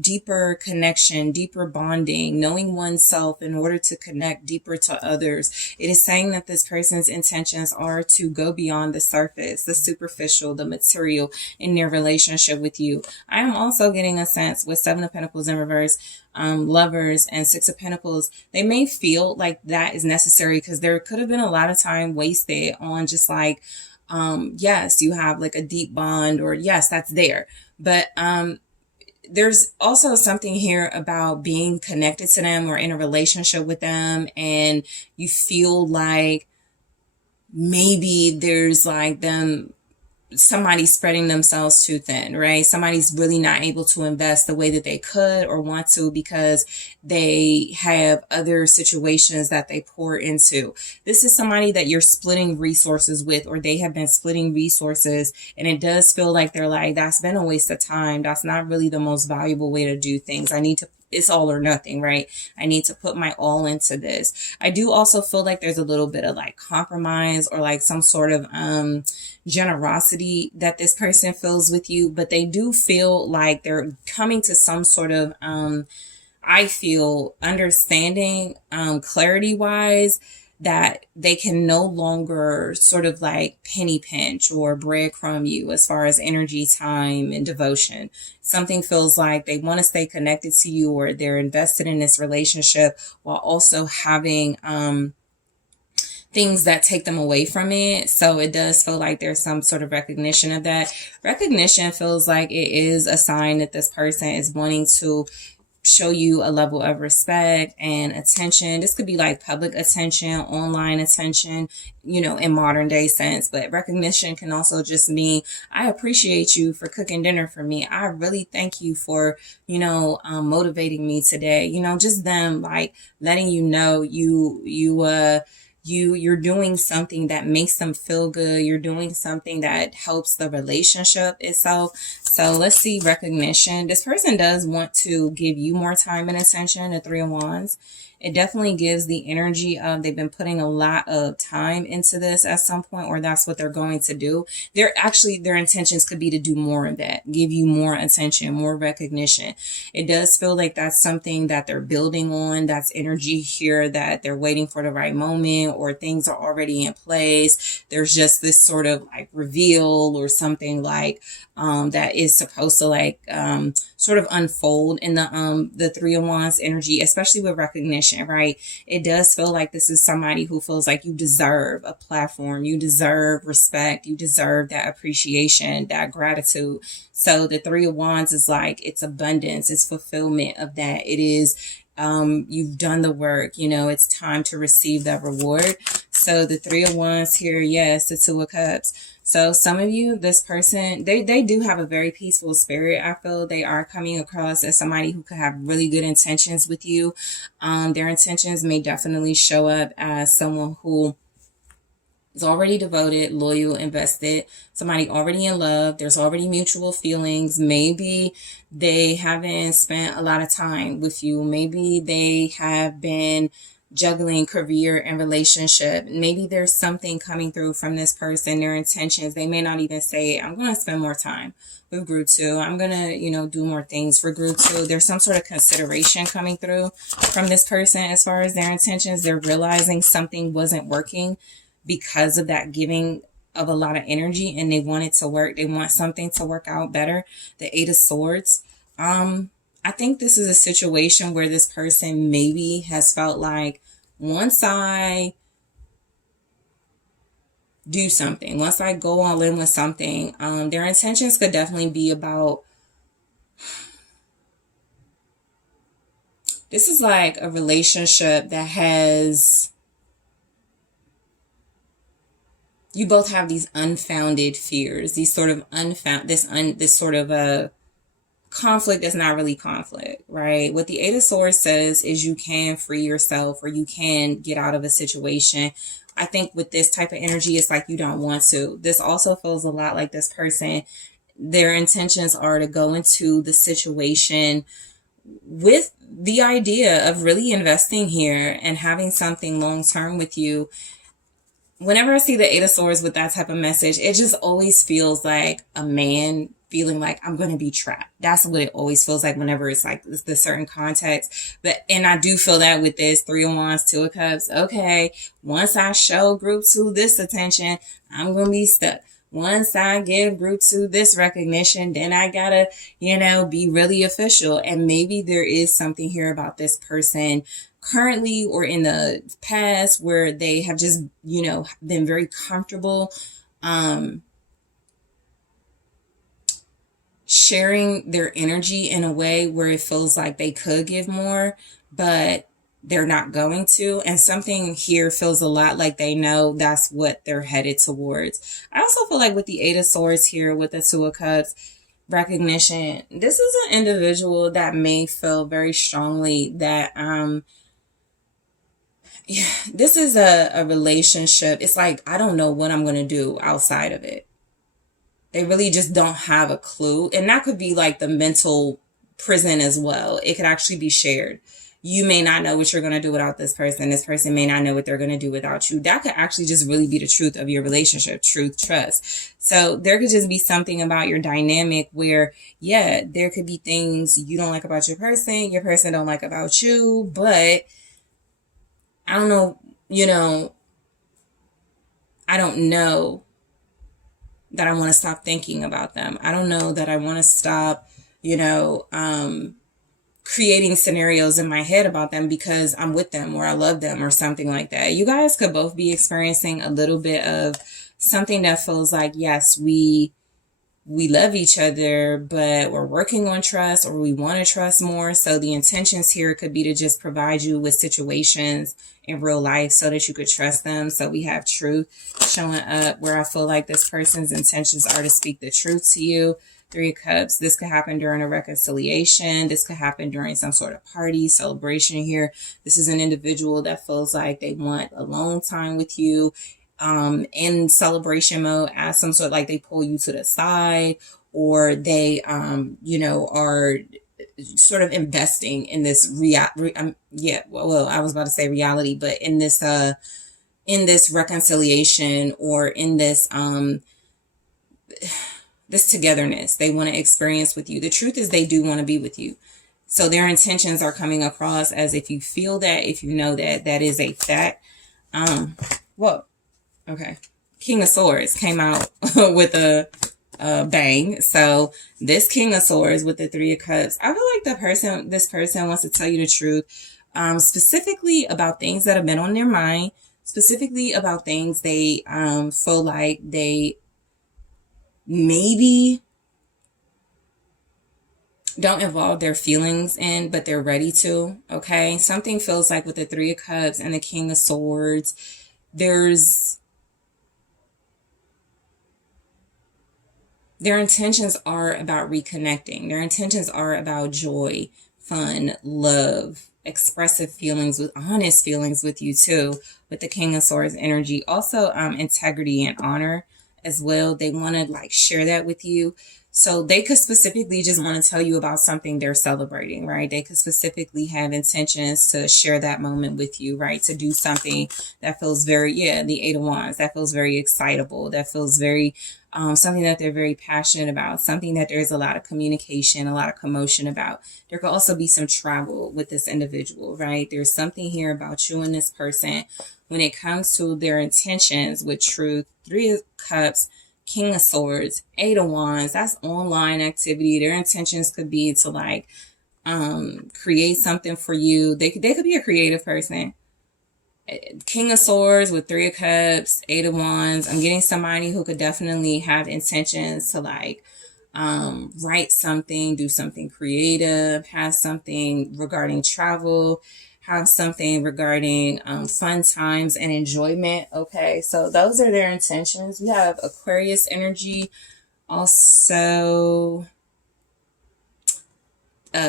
deeper connection, deeper bonding, knowing oneself in order to connect deeper to others. It is saying that this person's intentions are to go beyond the surface, the superficial, the material in their relationship with you. I am also getting a sense with Seven of Pentacles in reverse, Lovers and Six of Pentacles, they may feel like that is necessary because there could have been a lot of time wasted on just like, yes, you have like a deep bond, or yes, that's there. But there's also something here about being connected to them or in a relationship with them, and you feel like maybe there's like them somebody's spreading themselves too thin, right? Somebody's really not able to invest the way that they could or want to because they have other situations that they pour into. This is somebody that you're splitting resources with, or they have been splitting resources, and it does feel like they're like, that's been a waste of time. That's not really the most valuable way to do things. It's all or nothing, right? I need to put my all into this. I do also feel like there's a little bit of like compromise or like some sort of generosity that this person feels with you, but they do feel like they're coming to some sort of I feel understanding, clarity wise, that they can no longer sort of like penny pinch or breadcrumb you as far as energy, time, and devotion. Something feels like they want to stay connected to you, or they're invested in this relationship while also having things that take them away from it. So it does feel like there's some sort of recognition of that. Recognition feels like it is a sign that this person is wanting to show you a level of respect and attention. This could be like public attention, online attention, in modern day sense. But recognition can also just mean, I appreciate you for cooking dinner for me. I really thank you for, motivating me today. Just them like letting you know you're doing something that makes them feel good. You're doing something that helps the relationship itself. So let's see recognition. This person does want to give you more time and attention, the Three of Wands. It definitely gives the energy of they've been putting a lot of time into this at some point, or that's what they're going to do. Their intentions could be to do more of that, give you more attention, more recognition. It does feel like that's something that they're building on. That's energy here that they're waiting for the right moment, or things are already in place. There's just this sort of like reveal or something like that is supposed to like sort of unfold in the Three of Wands energy, especially with recognition, right? It does feel like this is somebody who feels like you deserve a platform, you deserve respect, you deserve that appreciation, that gratitude. So the Three of Wands is like, it's abundance, it's fulfillment of that. It is you've done the work, it's time to receive that reward. So the Three of Wands here, yes, the Two of Cups. So some of you, this person, they do have a very peaceful spirit. I feel they are coming across as somebody who could have really good intentions with you. Their intentions may definitely show up as someone who is already devoted, loyal, invested, somebody already in love. There's already mutual feelings. Maybe they haven't spent a lot of time with you. Maybe they have been juggling career and relationship. Maybe there's something coming through from this person, their intentions. They may not even say, I'm going to spend more time with group 2. I'm going to, do more things for group 2. There's some sort of consideration coming through from this person as far as their intentions. They're realizing something wasn't working because of that giving of a lot of energy, and they want it to work. They want something to work out better. The Eight of Swords. I think this is a situation where this person maybe has felt like, once I do something, once I go all in with something, their intentions could definitely be about, this is like a relationship that has, you both have these unfounded fears, these sort of this sort of a conflict that's not really conflict, right? What the Eight of Swords says is you can free yourself, or you can get out of a situation. I think with this type of energy, it's like you don't want to. This also feels a lot like this person, their intentions are to go into the situation with the idea of really investing here and having something long term with you. Whenever I see the Eight of Swords with that type of message, it just always feels like a man feeling like, I'm going to be trapped. That's what it always feels like whenever it's like the certain context. And I do feel that with this Three of Wands, Two of Cups. Okay, once I show group 2 this attention, I'm going to be stuck. Once I give group 2 this recognition, then I gotta, be really official. And maybe there is something here about this person currently or in the past where they have just, been very comfortable sharing their energy in a way where it feels like they could give more, but they're not going to. And something here feels a lot like they know that's what they're headed towards. I also feel like with the Eight of Swords here, with the Two of Cups, recognition, this is an individual that may feel very strongly that this is a relationship. It's like, I don't know what I'm going to do outside of it. They really just don't have a clue. And that could be like the mental prison as well. It could actually be shared. You may not know what you're going to do without this person. This person may not know what they're going to do without you. That could actually just really be the truth of your relationship, truth, trust. So there could just be something about your dynamic where, yeah, there could be things you don't like about your person don't like about you, but I don't know, I don't know that I want to stop thinking about them. I don't know that I want to stop, creating scenarios in my head about them because I'm with them or I love them or something like that. You guys could both be experiencing a little bit of something that feels like, yes, we love each other, but we're working on trust, or we want to trust more. So the intentions here could be to just provide you with situations in real life so that you could trust them. So we have truth showing up, where I feel like this person's intentions are to speak the truth to you. Three of Cups. This could happen during a reconciliation. This could happen during some sort of party, celebration here. This is an individual that feels like they want alone time with you, in celebration mode, as some sort, like they pull you to the side, or they, are sort of investing in this I was about to say reality, but in this reconciliation, or in this, this togetherness they want to experience with you. The truth is they do want to be with you. So their intentions are coming across as, if you feel that, if you know that, that is a fact. Okay. King of Swords came out with a bang. So this King of Swords with the Three of Cups, I feel like this person wants to tell you the truth, specifically about things that have been on their mind, specifically about things they feel like they maybe don't involve their feelings in, but they're ready to. Okay. Something feels like with the Three of Cups and the King of Swords, their intentions are about reconnecting. Their intentions are about joy, fun, love, expressive feelings, with honest feelings with you too, with the King of Swords energy. Also, integrity and honor as well. They want to share that with you. So they could specifically just want to tell you about something they're celebrating, right? They could specifically have intentions to share that moment with you, right? To do something that feels very, the Eight of Wands, that feels very excitable, that feels very, something that they're very passionate about, something that there's a lot of communication, a lot of commotion about. There could also be some travel with this individual, right? There's something here about you and this person when it comes to their intentions with truth. Three of Cups, King of Swords, Eight of Wands, that's online activity. Their intentions could be to create something for you. They could be a creative person. King of Swords with Three of Cups, Eight of Wands. I'm getting somebody who could definitely have intentions to write something, do something creative, have something regarding travel, have something regarding fun times and enjoyment. Okay, so those are their intentions. We have Aquarius energy, also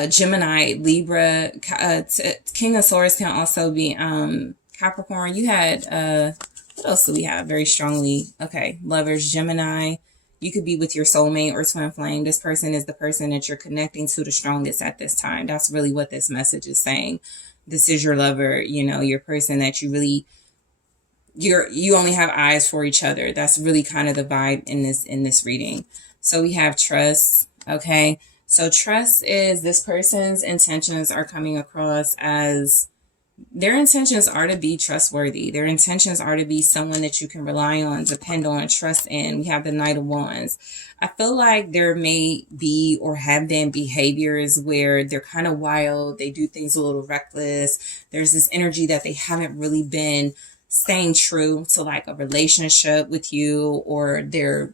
Gemini, Libra. King of Swords can also be Capricorn. You had what else do we have very strongly? Okay, Lovers, Gemini. You could be with your soulmate or twin flame. This person is the person that you're connecting to the strongest at this time. That's really what this message is saying. This is your lover, your person that you really, you only have eyes for each other. That's really kind of the vibe in this reading. So we have trust. Okay. So trust is this person's intentions are coming across as, their intentions are to be trustworthy. Their intentions are to be someone that you can rely on, depend on, trust in. We have the Knight of Wands. I feel like there may be or have been behaviors where they're kind of wild. They do things a little reckless. There's this energy that they haven't really been staying true to a relationship with you, or their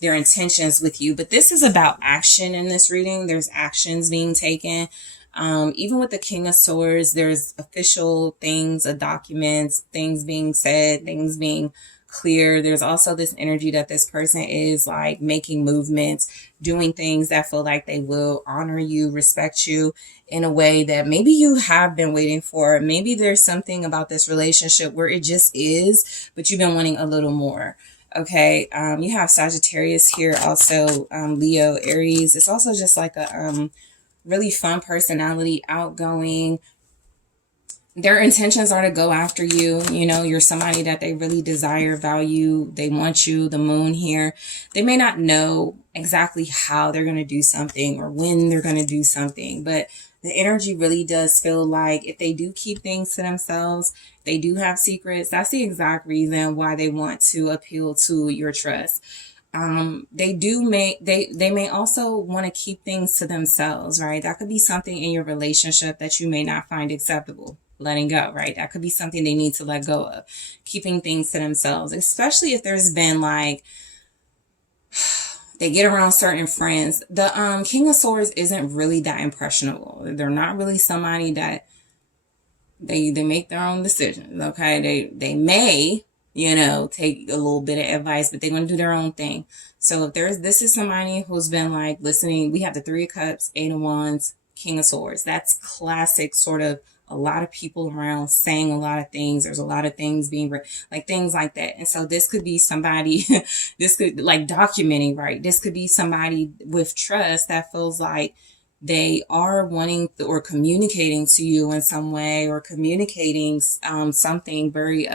intentions with you. But this is about action in this reading. There's actions being taken. Even with the King of Swords, there's official things, documents, things being said, things being clear. There's also this energy that this person is like making movements, doing things that feel like they will honor you, respect you in a way that maybe you have been waiting for. Maybe there's something about this relationship where it just is, but you've been wanting a little more. Okay. You have Sagittarius here, also Leo, Aries. It's also just like a really fun personality, outgoing. Their intentions are to go after you. You know, you're somebody that they really desire, value. They want you. The Moon here. They may not know exactly how they're going to do something or when they're going to do something, but the energy really does feel like if they do keep things to themselves, they do have secrets. That's the exact reason why they want to appeal to your trust. They may also want to keep things to themselves, right? That could be something in your relationship that you may not find acceptable. Letting go, right? That could be something they need to let go of. Keeping things to themselves, especially if there's been like, they get around certain friends. The King of Swords isn't really that impressionable. They're not really somebody that they make their own decisions, okay? They may, you know, take a little bit of advice, but they're going to do their own thing. So if this is somebody who's been like listening, we have the Three of Cups, Eight of Wands, King of Swords. That's classic sort of a lot of people around saying a lot of things. There's a lot of things being like things like that. And so this could be somebody, this could like documenting, right? This could be somebody with trust that feels like they are wanting or communicating to you in some way, or communicating something very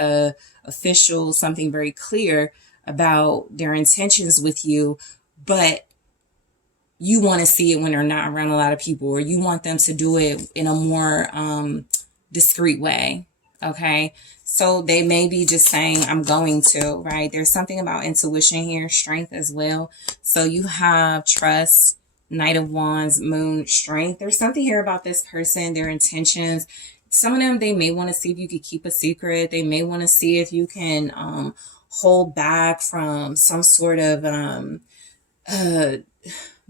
official, something very clear about their intentions with you, but you want to see it when they're not around a lot of people, or you want them to do it in a more discreet way. Okay. So they may be just saying, I'm going to, right? There's something about intuition here, strength as well. So you have trust, Knight of Wands, Moon, strength. There's something here about this person, their intentions. Some of them, they may want to see if you could keep a secret. They may want to see if you can hold back from some sort of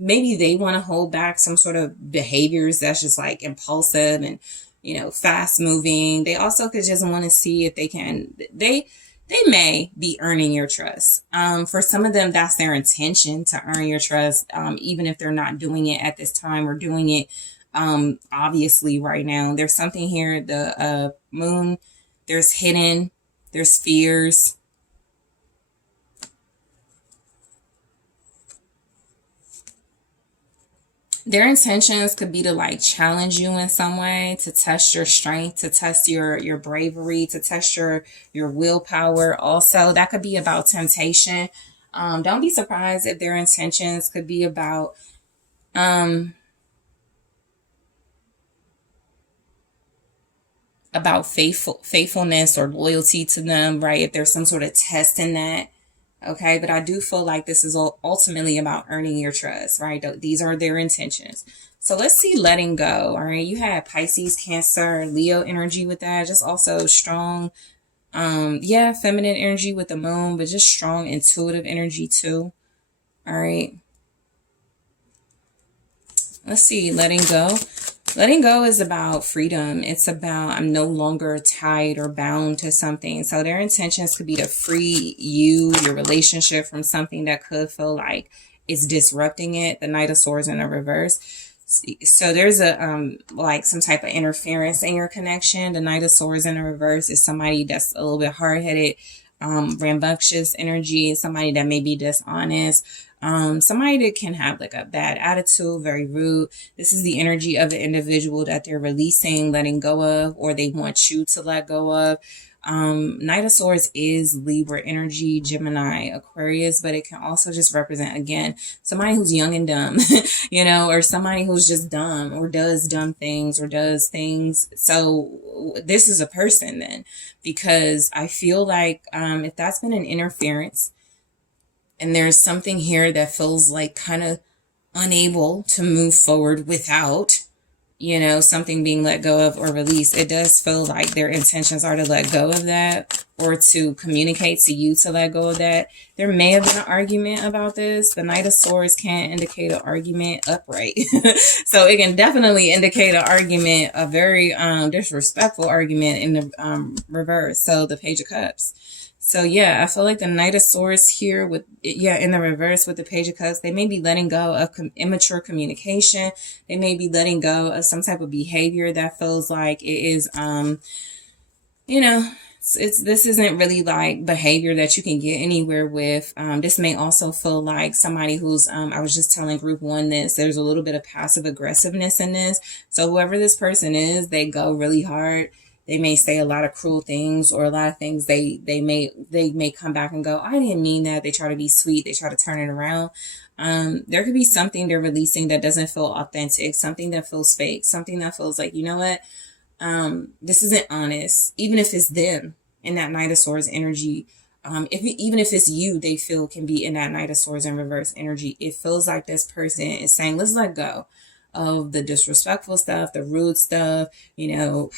maybe they want to hold back some sort of behaviors that's just like impulsive and, you know, fast moving. They also could just want to see if they can, they may be earning your trust. For some of them, that's their intention, to earn your trust, even if they're not doing it at this time or doing it obviously right now. There's something here, the Moon, there's hidden, there's fears. Their intentions could be to like challenge you in some way, to test your strength, to test your bravery, to test your willpower. Also, that could be about temptation. Don't be surprised if their intentions could be about faithfulness or loyalty to them, right? If there's some sort of test in that. Okay, but I do feel like this is ultimately about earning your trust, right? These are their intentions. So let's see letting go, all right? You had Pisces, Cancer, Leo energy with that. Just also strong, feminine energy with the Moon, but just strong intuitive energy too, all right? Let's see, letting go. Letting go is about freedom. It's about, I'm no longer tied or bound to something. So their intentions could be to free you, your relationship, from something that could feel like it's disrupting it. The Knight of Swords in the reverse. So there's a like some type of interference in your connection. The Knight of Swords in the reverse is somebody that's a little bit hard-headed, rambunctious energy, somebody that may be dishonest. Somebody that can have like a bad attitude, very rude. This is the energy of the individual that they're releasing, letting go of, or they want you to let go of. Knight of Swords is Libra energy, Gemini, Aquarius, but it can also just represent, again, somebody who's young and dumb, you know, or somebody who's just dumb or does dumb things or does things. So this is a person then, because I feel like if that's been an interference, and there's something here that feels like kind of unable to move forward without, you know, something being let go of or released. It does feel like their intentions are to let go of that or to communicate to you to let go of that. There may have been an argument about this. The Knight of Swords can indicate an argument upright. So it can definitely indicate an argument, a very disrespectful argument in the reverse. So the Page of Cups. So yeah, I feel like the Knight of Swords here with, in the reverse with the Page of Cups, they may be letting go of immature communication. They may be letting go of some type of behavior that feels like it is, this isn't really like behavior that you can get anywhere with. This may also feel like somebody who's, I was just telling group one this, there's a little bit of passive aggressiveness in this. So whoever this person is, they go really hard. They may say a lot of cruel things, or a lot of things they may come back and go, I didn't mean that. They try to be sweet. They try to turn it around. There could be something they're releasing that doesn't feel authentic, something that feels fake, something that feels like, you know what? This isn't honest, even if it's them in that Knight of Swords energy. Even if it's you, they feel can be in that Knight of Swords in reverse energy. It feels like this person is saying, let's let go of the disrespectful stuff, the rude stuff,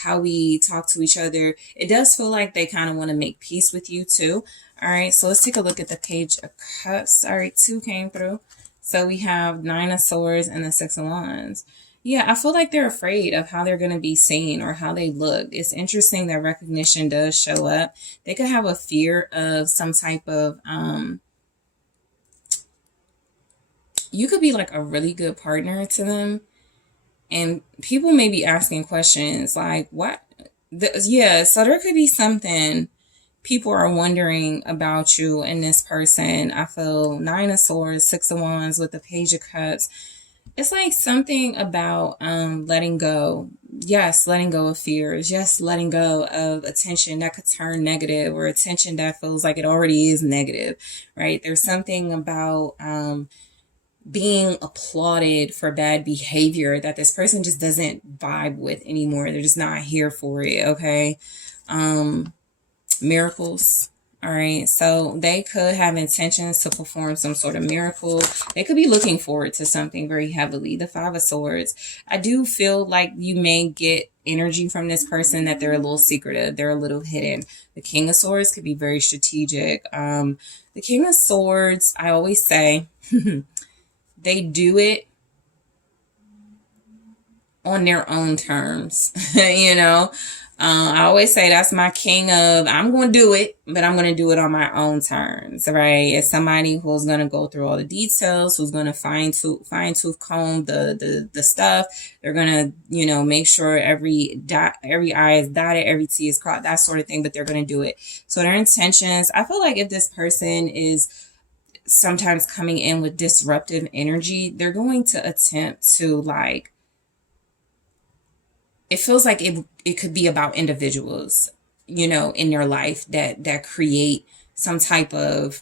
how we talk to each other. It does feel like they kind of want to make peace with you too. All right, so let's take a look at the Page of Cups. All right, 2 came through. So we have 9 of Swords and the 6 of Wands. Yeah, I feel like they're afraid of how they're going to be seen or how they look. It's interesting that recognition does show up. They could have a fear of some type of, you could be like a really good partner to them. And people may be asking questions like, what? So there could be something people are wondering about you and this person. I feel 9 of Swords, 6 of Wands with the Page of Cups. It's like something about letting go. Yes, letting go of fears. Yes, letting go of attention that could turn negative, or attention that feels like it already is negative, right? There's something about being applauded for bad behavior that this person just doesn't vibe with anymore. They're just not here for it, okay? Miracles. All right, so they could have intentions to perform some sort of miracle. They could be looking forward to something very heavily. The 5 of Swords. I do feel like you may get energy from this person that they're a little secretive. They're a little hidden. The King of Swords could be very strategic. The King of Swords, I always say, they do it on their own terms, I always say that's my king of, I'm going to do it, but I'm going to do it on my own terms, right? It's somebody who's going to go through all the details, who's going to fine tooth comb the stuff. They're going to, make sure every I is dotted, every T is crossed, that sort of thing, but they're going to do it. So their intentions, I feel like if this person is sometimes coming in with disruptive energy, they're going to attempt to it feels like it could be about individuals, in your life that create some type of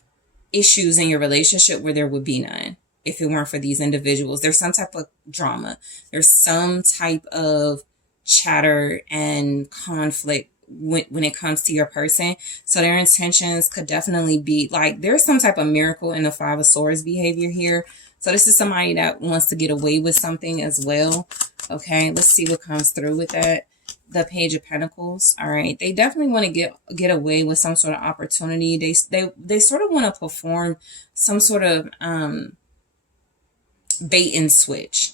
issues in your relationship where there would be none if it weren't for these individuals. There's some type of drama. There's some type of chatter and conflict when it comes to your person. So their intentions could definitely be there's some type of miracle in the 5 of Swords behavior here. So this is somebody that wants to get away with something as well. Okay, let's see what comes through with that. The Page of Pentacles. All right, they definitely want to get away with some sort of opportunity. They sort of want to perform some sort of bait and switch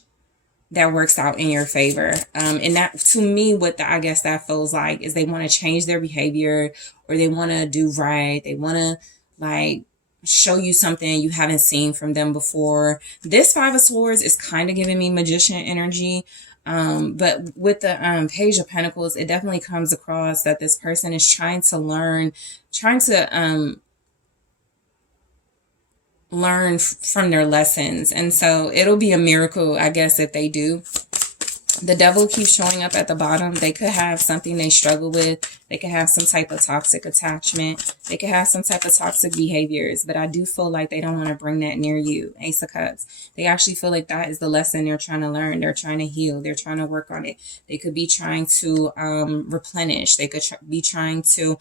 that works out in your favor. And that, to me, what I guess that feels like is they want to change their behavior, or they want to do right. They want to show you something you haven't seen from them before. This 5 of Swords is kind of giving me magician energy. But with the Page of Pentacles, it definitely comes across that this person is trying to learn from their lessons. And so it'll be a miracle, I guess, if they do. The Devil keeps showing up at the bottom. They could have something they struggle with. They could have some type of toxic attachment. They could have some type of toxic behaviors. But I do feel like they don't want to bring that near you. Ace of Cups. They actually feel like that is the lesson they're trying to learn. They're trying to heal. They're trying to work on it. They could be trying to replenish. They could be trying to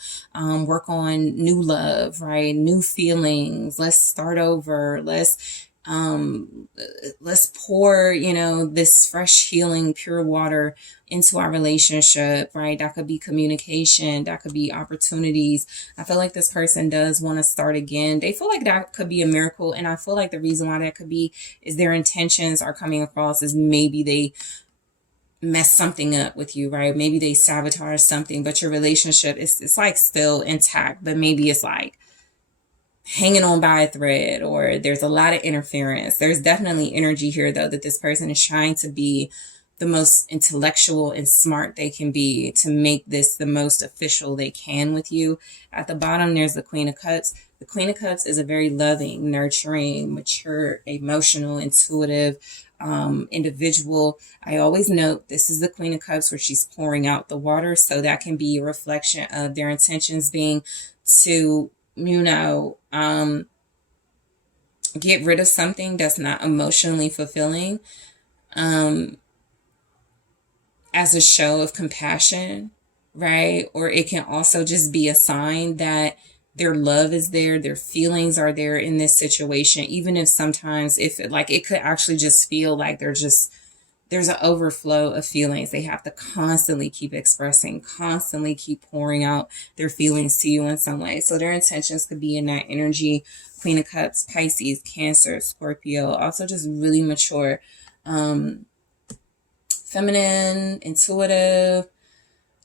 work on new love, right? New feelings. Let's start over. Let's let's pour, you know, this fresh healing pure water into our relationship, right? That could be communication, that could be opportunities. I feel like this person does want to start again. They feel like that could be a miracle, and I feel like the reason why that could be is their intentions are coming across as maybe they mess something up with you, right? Maybe they sabotage something, but your relationship is, it's like still intact, but maybe it's like hanging on by a thread, or there's a lot of interference. There's definitely energy here, though, that this person is trying to be the most intellectual and smart they can be to make this the most official they can with you. At the bottom, there's the Queen of Cups. The Queen of Cups is a very loving, nurturing, mature, emotional, intuitive individual. I always note this is the Queen of Cups where she's pouring out the water. So that can be a reflection of their intentions being to, you know, get rid of something that's not emotionally fulfilling, as a show of compassion, right? Or it can also just be a sign that their love is there, their feelings are there in this situation, even if sometimes, if it, like, it could actually just feel like there's an overflow of feelings. They have to constantly keep expressing, constantly keep pouring out their feelings to you in some way. So their intentions could be in that energy. Queen of Cups, Pisces, Cancer, Scorpio, also just really mature, feminine, intuitive.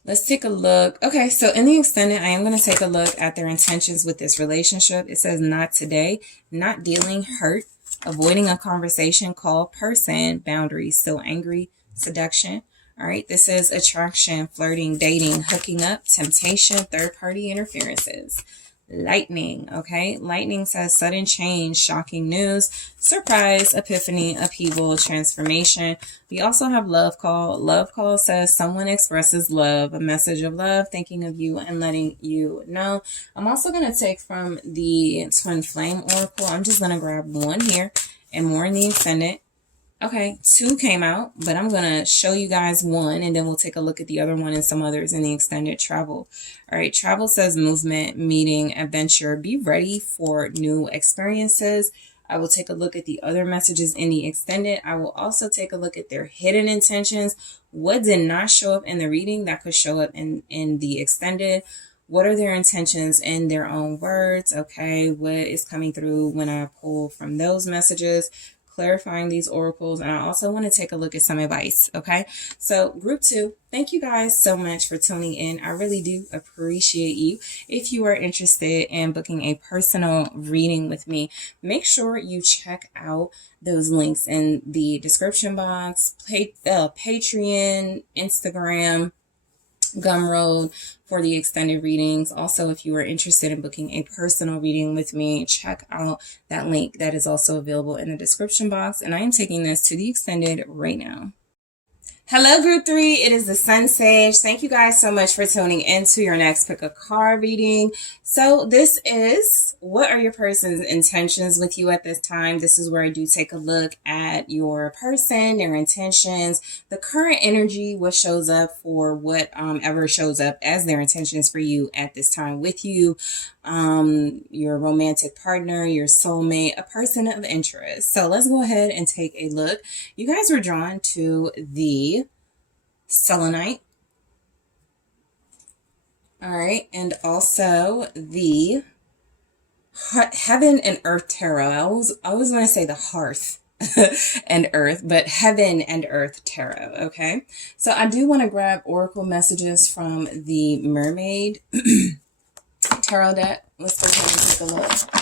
Let's take a look. Okay, so in the extended, I am going to take a look at their intentions with this relationship. It says not today, not dealing, hurt, avoiding a conversation, call, person, boundaries, still angry, seduction. All right, this is attraction, flirting, dating, hooking up, temptation, third-party interferences. Lightning, okay? Lightning says sudden change, shocking news, surprise, epiphany, upheaval, transformation. We also have love call. Love call says someone expresses love, a message of love, thinking of you and letting you know. I'm also going to take from the Twin Flame Oracle. I'm just going to grab one here and more in the extended. Okay, two came out, but I'm going to show you guys one, and then we'll take a look at the other one and some others in the extended. Travel. All right, travel says movement, meeting, adventure. Be ready for new experiences. I will take a look at the other messages in the extended. I will also take a look at their hidden intentions. What did not show up in the reading that could show up in the extended? What are their intentions in their own words? Okay, what is coming through when I pull from those messages? Clarifying these oracles, and I also want to take a look at some advice. Okay, so group 2, thank you guys so much for tuning in. I really do appreciate you. If you are interested in booking a personal reading with me, make sure you check out those links in the description box. Patreon, Instagram, Gumroad for the extended readings. Also, if you are interested in booking a personal reading with me, check out that link that is also available in the description box. And I am taking this to the extended right now. Hello, group 3. It is the SunSage. Thank you guys so much for tuning into your next pick a card reading. So this is, what are your person's intentions with you at this time? This is where I do take a look at your person, their intentions, the current energy, what shows up for what ever shows up as their intentions for you at this time with you, your romantic partner, your soulmate, a person of interest. So let's go ahead and take a look. You guys were drawn to the selenite. All right. And also the heaven and earth tarot. I always want to say the hearth and earth, but heaven and earth tarot. Okay. So I do want to grab oracle messages from the mermaid tarot deck. Let's go ahead and take a look.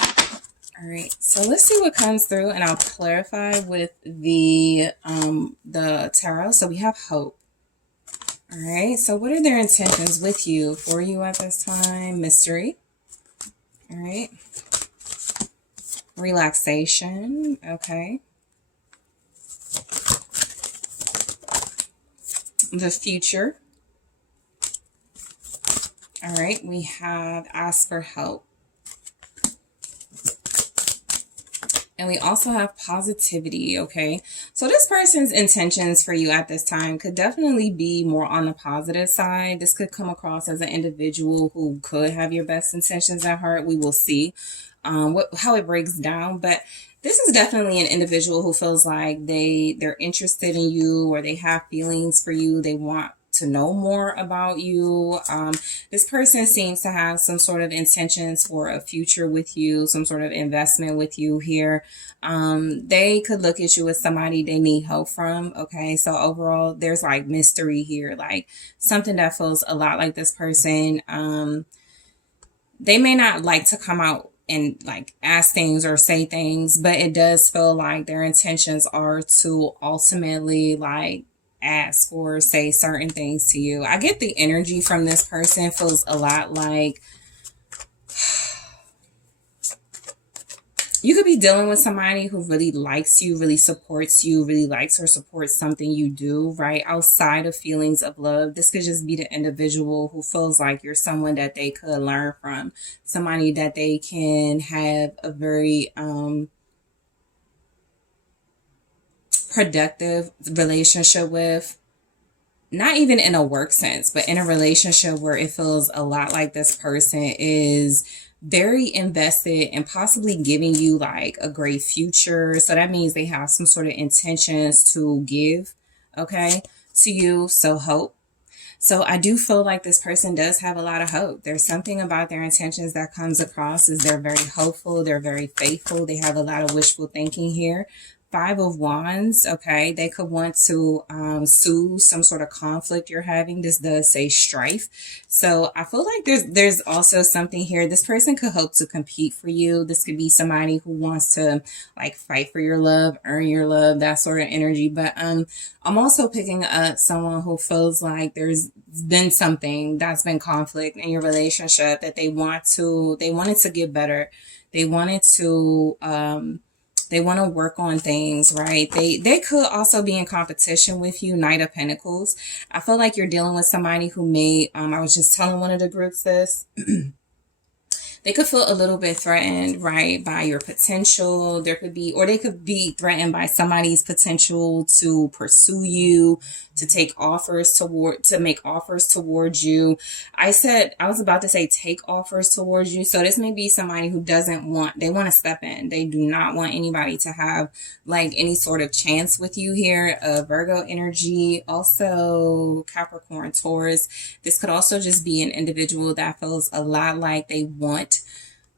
All right, so let's see what comes through, and I'll clarify with the tarot. So we have hope. All right, so what are their intentions with you, for you at this time? Mystery. All right. Relaxation. Okay. The future. All right, we have ask for help. And we also have positivity, okay? So this person's intentions for you at this time could definitely be more on the positive side. This could come across as an individual who could have your best intentions at heart. We will see how it breaks down. But this is definitely an individual who feels like they're interested in you, or they have feelings for you. They want to know more about you. This person seems to have some sort of intentions for a future with you, some sort of investment with you here. They could look at you as somebody they need help from. Okay. So overall, there's like mystery here, like something that feels a lot like this person. They may not like to come out and like ask things or say things, but it does feel like their intentions are to ultimately like ask or say certain things to you. I get the energy from this person feels a lot like you could be dealing with somebody who really likes you, really supports you, really likes or supports something you do, right? Outside of feelings of love. This could just be the individual who feels like you're someone that they could learn from, somebody that they can have a very productive relationship with. Not even in a work sense, but in a relationship where it feels a lot like this person is very invested and possibly giving you like a great future. So that means they have some sort of intentions to give, okay, to you. So hope. So I do feel like this person does have a lot of hope. There's something about their intentions that comes across as they're very hopeful. They're very faithful. They have a lot of wishful thinking here. Five of Wands, okay, they could want to soothe some sort of conflict you're having. This does say strife. So I feel like there's also something here. This person could hope to compete for you. This could be somebody who wants to like fight for your love, earn your love, that sort of energy. But I'm also picking up someone who feels like there's been something that's been conflict in your relationship that they wanted to get better. They wanted to they want to work on things, right? They could also be in competition with you. Knight of Pentacles. I feel like you're dealing with somebody who may, I was just telling one of the groups this. They could feel a little bit threatened, right, by your potential. There could be, or they could be threatened by somebody's potential to pursue you, to make offers towards you. I was about to say take offers towards you. So this may be somebody who they want to step in. They do not want anybody to have like any sort of chance with you here. Virgo energy, also Capricorn, Taurus. This could also just be an individual that feels a lot like they want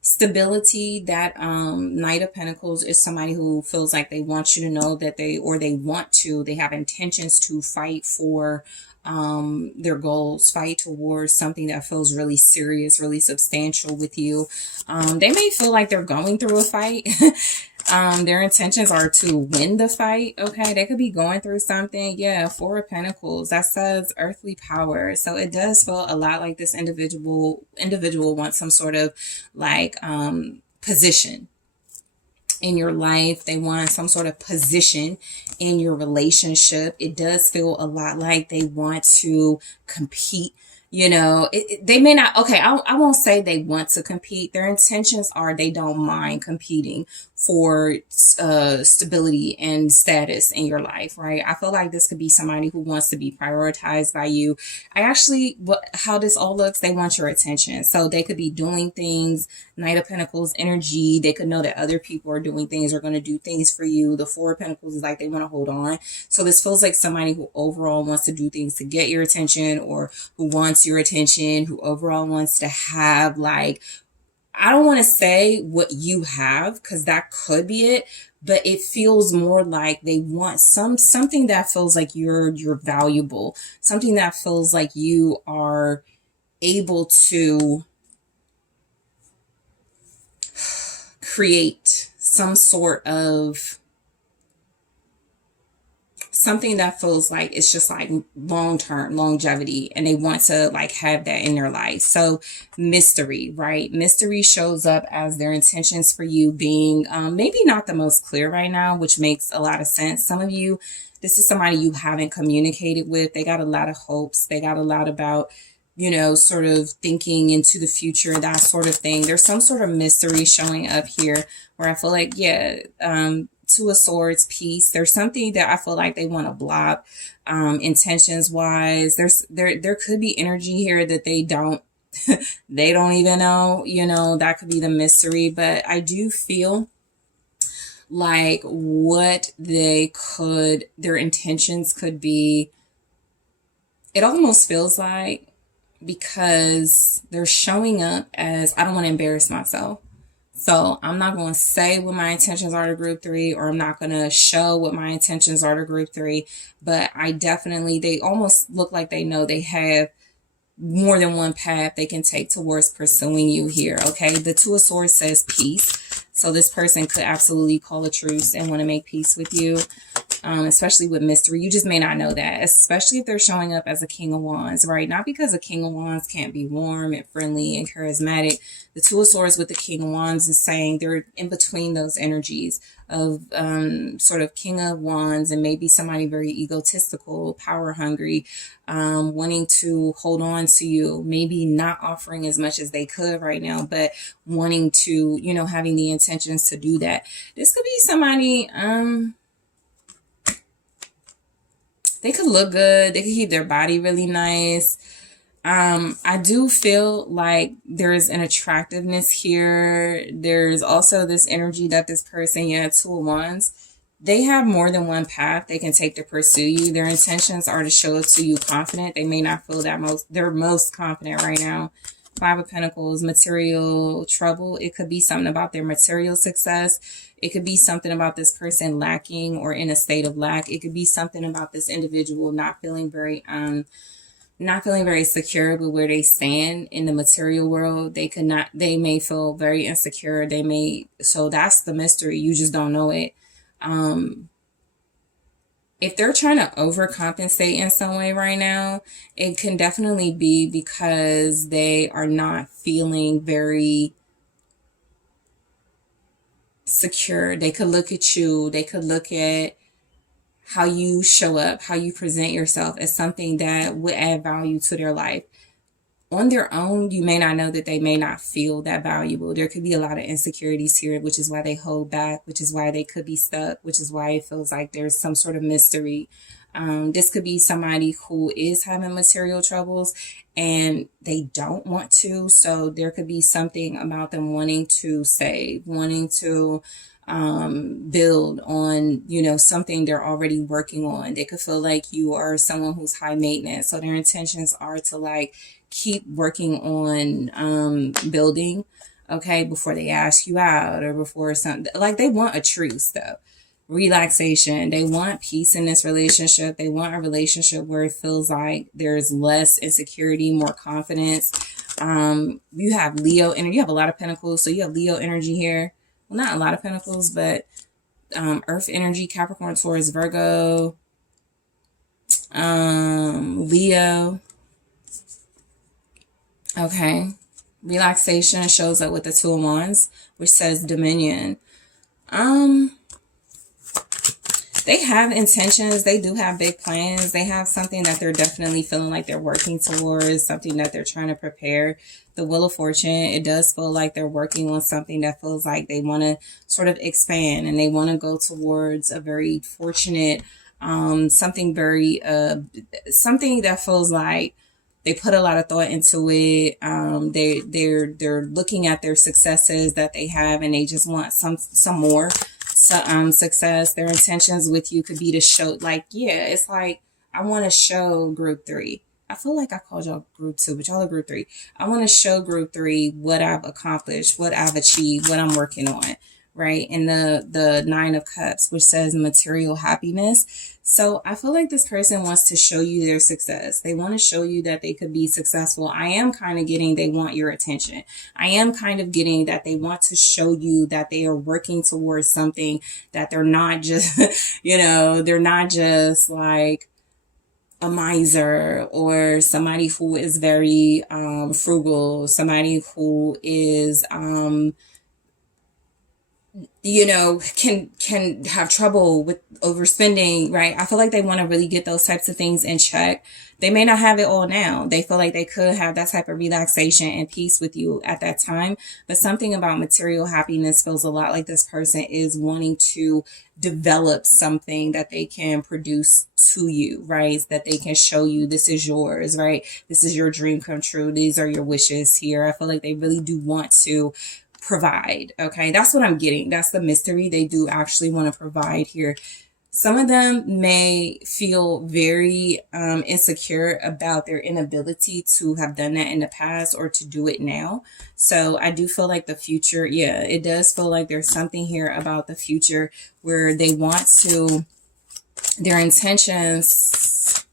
stability. That Knight of Pentacles is somebody who feels like they want you to know that they have intentions to fight for their goals, fight towards something that feels really serious, really substantial with you. They may feel like they're going through a fight. Their intentions are to win the fight. Okay, they could be going through something. Yeah, Four of Pentacles, that says earthly power. So it does feel a lot like this individual wants some sort of like position in your life. They want some sort of position in your relationship. It does feel a lot like they want to compete. You know, they may not, okay, I won't say they want to compete. Their intentions are they don't mind competing for stability and status in your life, right? I feel like this could be somebody who wants to be prioritized by you. How this all looks, they want your attention. So they could be doing things, Knight of Pentacles energy. They could know that other people are doing things, are going to do things for you. The Four of Pentacles is like they want to hold on. So this feels like somebody who overall wants to do things to get your attention, or who wants your attention, who overall wants to have like, I don't want to say what you have, because that could be it, but it feels more like they want something that feels like you're valuable, something that feels like you are able to create some sort of something that feels like it's just like long-term longevity, and they want to like have that in their life. So mystery, right? Mystery shows up as their intentions for you being maybe not the most clear right now, which makes a lot of sense. Some of you, this is somebody you haven't communicated with. They got a lot of hopes. They got a lot about you know, sort of thinking into the future, that sort of thing. There's some sort of mystery showing up here where I feel like, yeah, Two of Swords, peace. There's something that I feel like they want to block, intentions wise. There could be energy here that they don't they don't even know, you know, that could be the mystery. But I do feel like what their intentions could be, it almost feels like, because they're showing up as, I don't want to embarrass myself. So I'm not going to say what my intentions are to group 3, or I'm not going to show what my intentions are to group 3. But they almost look like they know they have more than one path they can take towards pursuing you here. Okay. The Two of Swords says peace. So this person could absolutely call a truce and want to make peace with you. Especially with mystery. You just may not know that, especially if they're showing up as a King of Wands, right? Not because a King of Wands can't be warm and friendly and charismatic. The Two of Swords with the King of Wands is saying they're in between those energies of sort of King of Wands and maybe somebody very egotistical, power hungry, wanting to hold on to you, maybe not offering as much as they could right now, but wanting to, you know, having the intentions to do that. This could be somebody, they could look good. They could keep their body really nice. I do feel like there's an attractiveness here. There's also this energy that this person, Two of Wands, they have more than one path they can take to pursue you. Their intentions are to show it to you confident. They may not feel that they're most confident right now. Five of Pentacles, material trouble. It could be something about their material success. It could be something about this person lacking or in a state of lack. It could be something about this individual not feeling very secure with where they stand in the material world. They may feel very insecure. So that's the mystery. You just don't know it. If they're trying to overcompensate in some way right now, it can definitely be because they are not feeling very secure. They could look at you. They could look at how you show up, how you present yourself as something that would add value to their life. On their own, you may not know that they may not feel that valuable. There could be a lot of insecurities here, which is why they hold back, which is why they could be stuck, which is why it feels like there's some sort of mystery. This could be somebody who is having material troubles and they don't want to. So there could be something about them wanting to save, wanting to build on, you know, something they're already working on. They could feel like you are someone who's high maintenance. So their intentions are to like keep working on building, okay, before they ask you out or before something. Like they want a truce though. Relaxation. They want peace in this relationship. They want a relationship where it feels like there's less insecurity, more confidence. You have Leo energy. You have a lot of Pentacles. So you have Leo energy here. Well, not a lot of Pentacles, but Earth energy, Capricorn, Taurus, Virgo, Leo. Okay. Relaxation shows up with the Two of Wands, which says dominion. They have intentions. They do have big plans. They have something that they're definitely feeling like they're working towards, something that they're trying to prepare. The Wheel of Fortune, it does feel like they're working on something that feels like they want to sort of expand and they want to go towards a very fortunate, something that feels like they put a lot of thought into it. They're looking at their successes that they have and they just want some more. Success. Their intentions with you could be to show, like, yeah, it's like, I want to show group 3. I feel like I called y'all group 2, but y'all are group 3. I want to show group 3 what I've accomplished, what I've achieved, what I'm working on, right? And the Nine of Cups, which says material happiness. So I feel like this person wants to show you their success. They want to show you that they could be successful. I am kind of getting they want your attention. I am kind of getting that they want to show you that they are working towards something, that they're not just, you know, they're not just like a miser or somebody who is very frugal, somebody who is you know, can have trouble with overspending, right? I feel like they want to really get those types of things in check. They may not have it all now. They feel like they could have that type of relaxation and peace with you at that time. But something about material happiness feels a lot like this person is wanting to develop something that they can produce to you, right? That they can show you, this is yours, right? This is your dream come true. These are your wishes here. I feel like they really do want to provide. Okay, that's what I'm getting. That's the mystery. They do actually want to provide here. Some of them may feel very insecure about their inability to have done that in the past or to do it now. So I do feel like the future, yeah, it does feel like there's something here about the future where they want to, their intentions,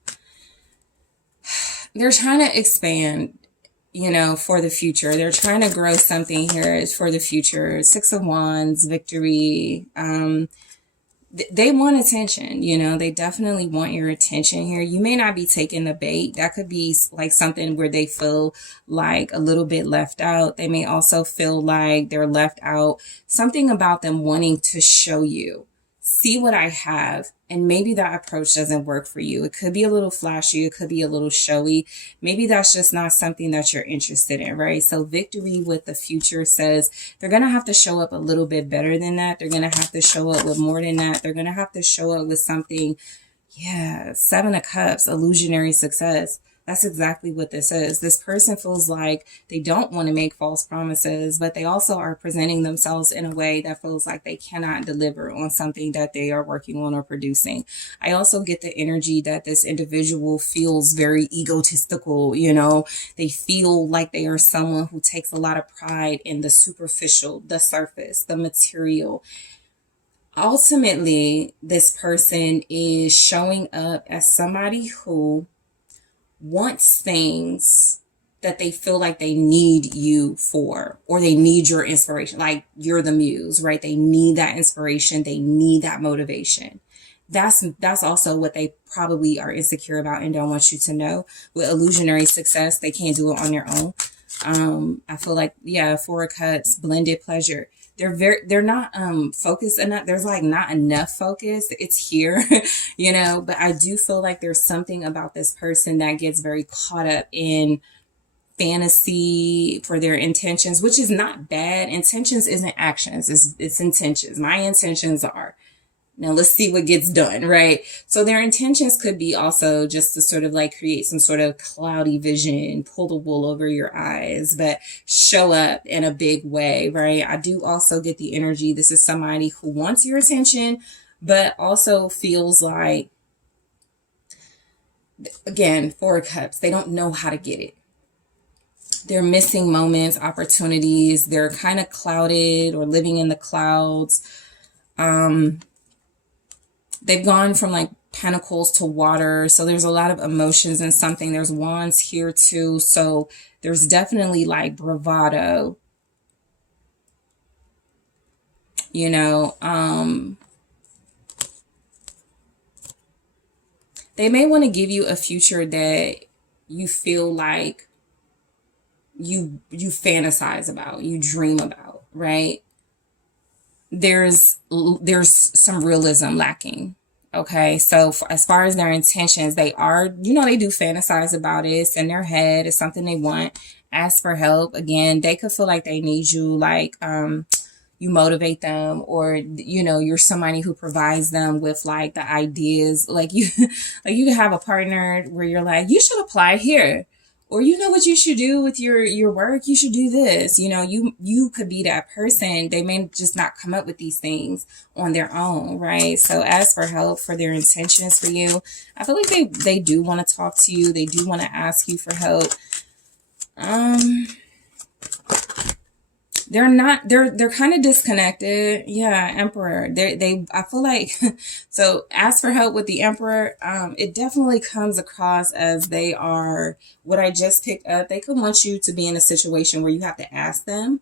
they're trying to expand, you know, for the future. They're trying to grow something here for the future. Six of Wands, victory. They want attention, you know, they definitely want your attention here. You may not be taking the bait. That could be like something where they feel like a little bit left out. They may also feel like they're left out. Something about them wanting to show you, see what I have. And maybe that approach doesn't work for you. It could be a little flashy. It could be a little showy. Maybe that's just not something that you're interested in, right? So victory with the future says they're going to have to show up a little bit better than that. They're going to have to show up with more than that. They're going to have to show up with something. Yeah. 7 of Cups, illusionary success. That's exactly what this is. This person feels like they don't want to make false promises, but they also are presenting themselves in a way that feels like they cannot deliver on something that they are working on or producing. I also get the energy that this individual feels very egotistical, you know, they feel like they are someone who takes a lot of pride in the superficial, the surface, the material. Ultimately, this person is showing up as somebody who wants things that they feel like they need you for, or they need your inspiration. Like you're the muse, right? They need that inspiration. They need that motivation. That's also what they probably are insecure about and don't want you to know. With illusionary success, they can't do it on their own. I feel like, yeah, 4 of Cups, blended pleasure. They're not focused enough. There's like not enough focus. It's here, you know, but I do feel like there's something about this person that gets very caught up in fantasy for their intentions, which is not bad. Intentions isn't actions, it's intentions. My intentions are, now let's see what gets done, right? So their intentions could be also just to sort of like create some sort of cloudy vision, pull the wool over your eyes, but show up in a big way, right? I do also get the energy. This is somebody who wants your attention, but also feels like, again, 4 of Cups, they don't know how to get it. They're missing moments, opportunities. They're kind of clouded or living in the clouds. They've gone from like pentacles to water. So there's a lot of emotions in something. There's wands here too. So there's definitely like bravado, you know. They may want to give you a future that you feel like you fantasize about, you dream about, right? There's some realism lacking. Okay, so as far as their intentions, they are, you know, they do fantasize about it. It's in their head. It's something they want. Ask for help. Again, they could feel like they need you, like you motivate them, or you know, you're somebody who provides them with like the ideas. Like you like you can have a partner where you're like, you should apply here, or you know what you should do with your work, you should do this. You know, you could be that person. They may just not come up with these things on their own, right? So ask for help for their intentions for you. I feel like they do want to talk to you. They do want to ask you for help. They're kind of disconnected. Yeah, Emperor. I feel like, so ask for help with the Emperor. It definitely comes across as they are, what I just picked up, they could want you to be in a situation where you have to ask them,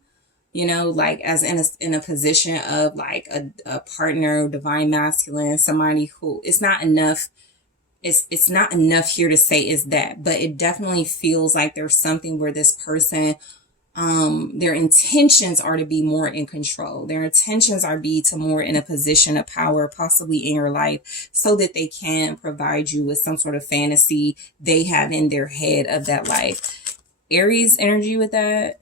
you know, like as in a position of like a partner, divine masculine, somebody who, it's not enough. It's not enough here to say is that, but it definitely feels like there's something where this person Their intentions are to be more in control. Their intentions are be to more in a position of power, possibly in your life, so that they can provide you with some sort of fantasy they have in their head of that life. Aries energy with that.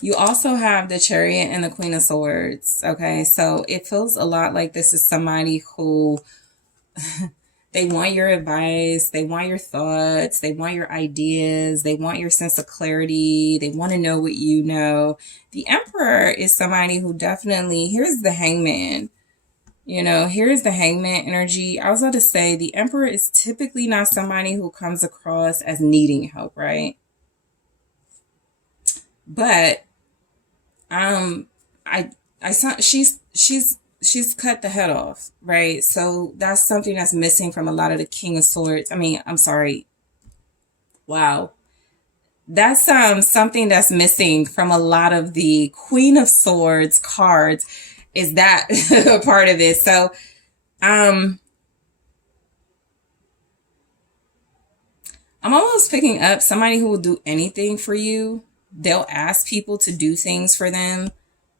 You also have the Chariot and the Queen of Swords. Okay, so it feels a lot like this is somebody who they want your advice, they want your thoughts, they want your ideas, they want your sense of clarity, they want to know what you know. The Emperor is somebody who definitely, here's the Hangman. You know, here's the Hangman energy. I was about to say the Emperor is typically not somebody who comes across as needing help, right? But I saw she's cut the head off, right? So that's something that's missing from a lot of the King of Swords. I mean, I'm sorry. Wow. That's something that's missing from a lot of the Queen of Swords cards, is that a part of it. So I'm almost picking up somebody who will do anything for you. They'll ask people to do things for them.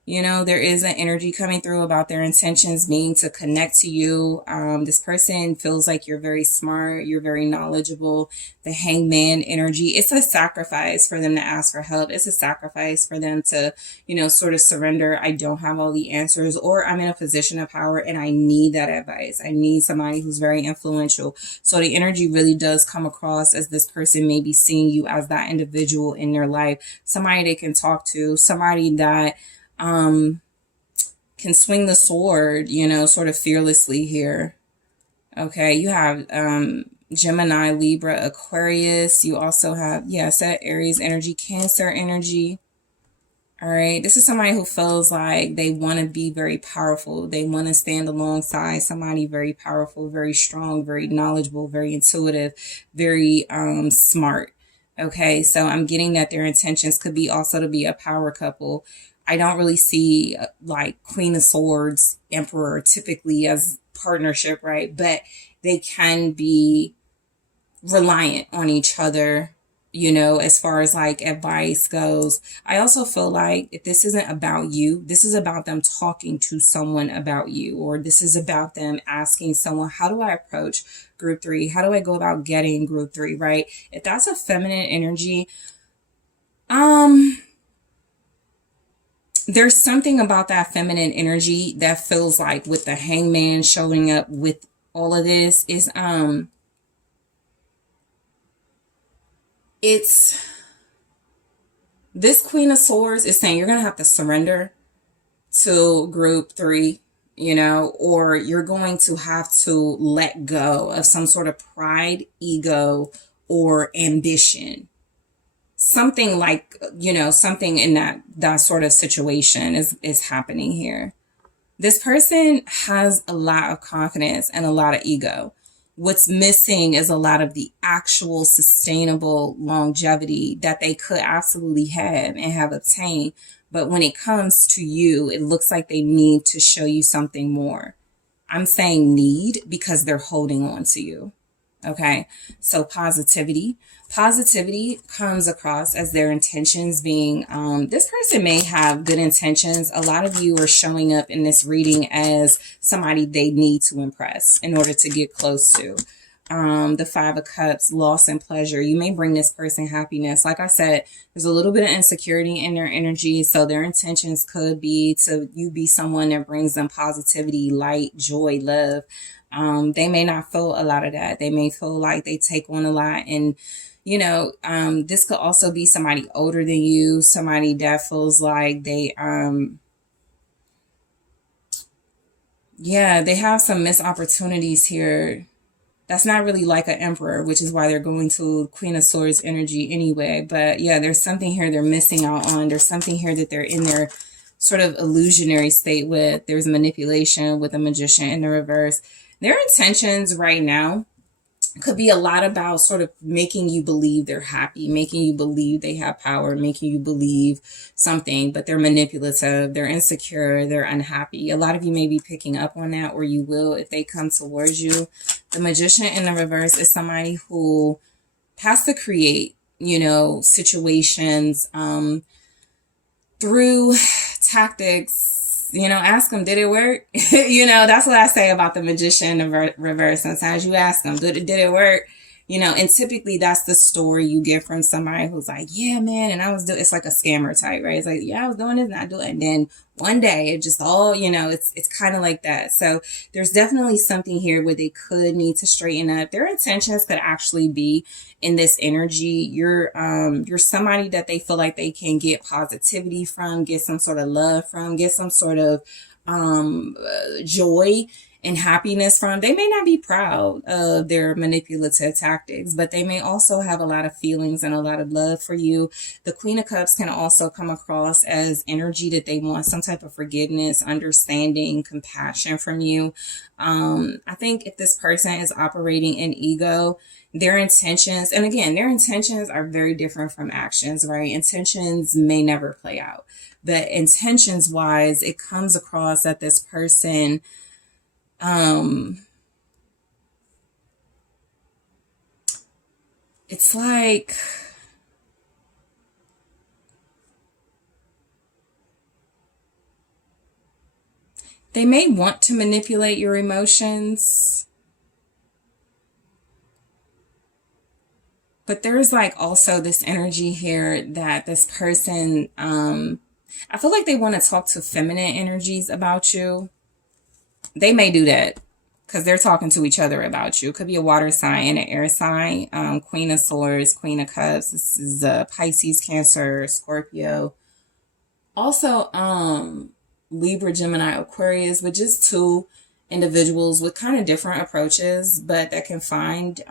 You know, there is an energy coming through about their intentions being to connect to you. This person feels like you're very smart. You're very knowledgeable. The Hangman energy, it's a sacrifice for them to ask for help. It's a sacrifice for them to, you know, sort of surrender. I don't have all the answers, or I'm in a position of power and I need that advice. I need somebody who's very influential. So the energy really does come across as this person may be seeing you as that individual in their life, somebody they can talk to, somebody that can swing the sword, you know, sort of fearlessly here. Okay, you have Gemini, Libra, Aquarius. You also have, set Aries energy, Cancer energy. All right, this is somebody who feels like they want to be very powerful. They want to stand alongside somebody very powerful, very strong, very knowledgeable, very intuitive, very smart. Okay, so I'm getting that their intentions could be also to be a power couple. I don't really see like Queen of Swords, Emperor typically as partnership, right? But they can be reliant on each other, you know, as far as like advice goes. I also feel like if this isn't about you, this is about them talking to someone about you, or this is about them asking someone, how do I approach group 3? How do I go about getting group 3, right? If that's a feminine energy, there's something about that feminine energy that feels like with the Hangman showing up with all of this is, it's this Queen of Swords is saying you're going to have to surrender to group 3, you know, or you're going to have to let go of some sort of pride, ego, or ambition. Something like, you know, something in that sort of situation is happening here. This person has a lot of confidence and a lot of ego. What's missing is a lot of the actual sustainable longevity that they could absolutely have and have obtained. But when it comes to you, it looks like they need to show you something more. I'm saying need because they're holding on to you. Okay, so positivity comes across as their intentions being, this person may have good intentions. A lot of you are showing up in this reading as somebody they need to impress in order to get close to. The 5 of Cups, loss and pleasure. You may bring this person happiness. Like I said, there's a little bit of insecurity in their energy. So their intentions could be to you be someone that brings them positivity, light, joy, love. They may not feel a lot of that. They may feel like they take on a lot. And, you know, this could also be somebody older than you, somebody that feels like they, they have some missed opportunities here. That's not really like an Emperor, which is why they're going to Queen of Swords energy anyway. But yeah, there's something here they're missing out on. There's something here that they're in their sort of illusionary state with. There's manipulation with a Magician in the reverse. Their intentions right now could be a lot about sort of making you believe they're happy, making you believe they have power, making you believe something, but they're manipulative, they're insecure, they're unhappy. A lot of you may be picking up on that, or you will if they come towards you. The Magician in the reverse is somebody who has to create you know, situations through tactics. You know, ask them, did it work? You know, that's what I say about the magician in reverse. Sometimes you ask them, did it work? You know, and typically that's the story you get from somebody who's like, yeah, man, and I was doing, it's like a scammer type, right? It's like, yeah, I was doing this and I do it. And then one day it just all, you know, it's kind of like that. So there's definitely something here where they could need to straighten up. Their intentions could actually be in this energy. You're somebody that they feel like they can get positivity from, get some sort of love from, get some sort of joy and happiness from. They may not be proud of their manipulative tactics, but they may also have a lot of feelings and a lot of love for you. The Queen of Cups can also come across as energy that they want some type of forgiveness, understanding, compassion from you. I think if this person is operating in ego, their intentions, and again, their intentions are very different from actions, right? Intentions may never play out, but intentions wise, it comes across that this person it's like they may want to manipulate your emotions, but there's like also this energy here that this person, I feel like they want to talk to feminine energies about you. They may do that because they're talking to each other about you. It could be a water sign and an air sign. Queen of Swords, Queen of Cups. This is Pisces, Cancer, Scorpio. Also, Libra, Gemini, Aquarius, but just two individuals with kind of different approaches, but that can find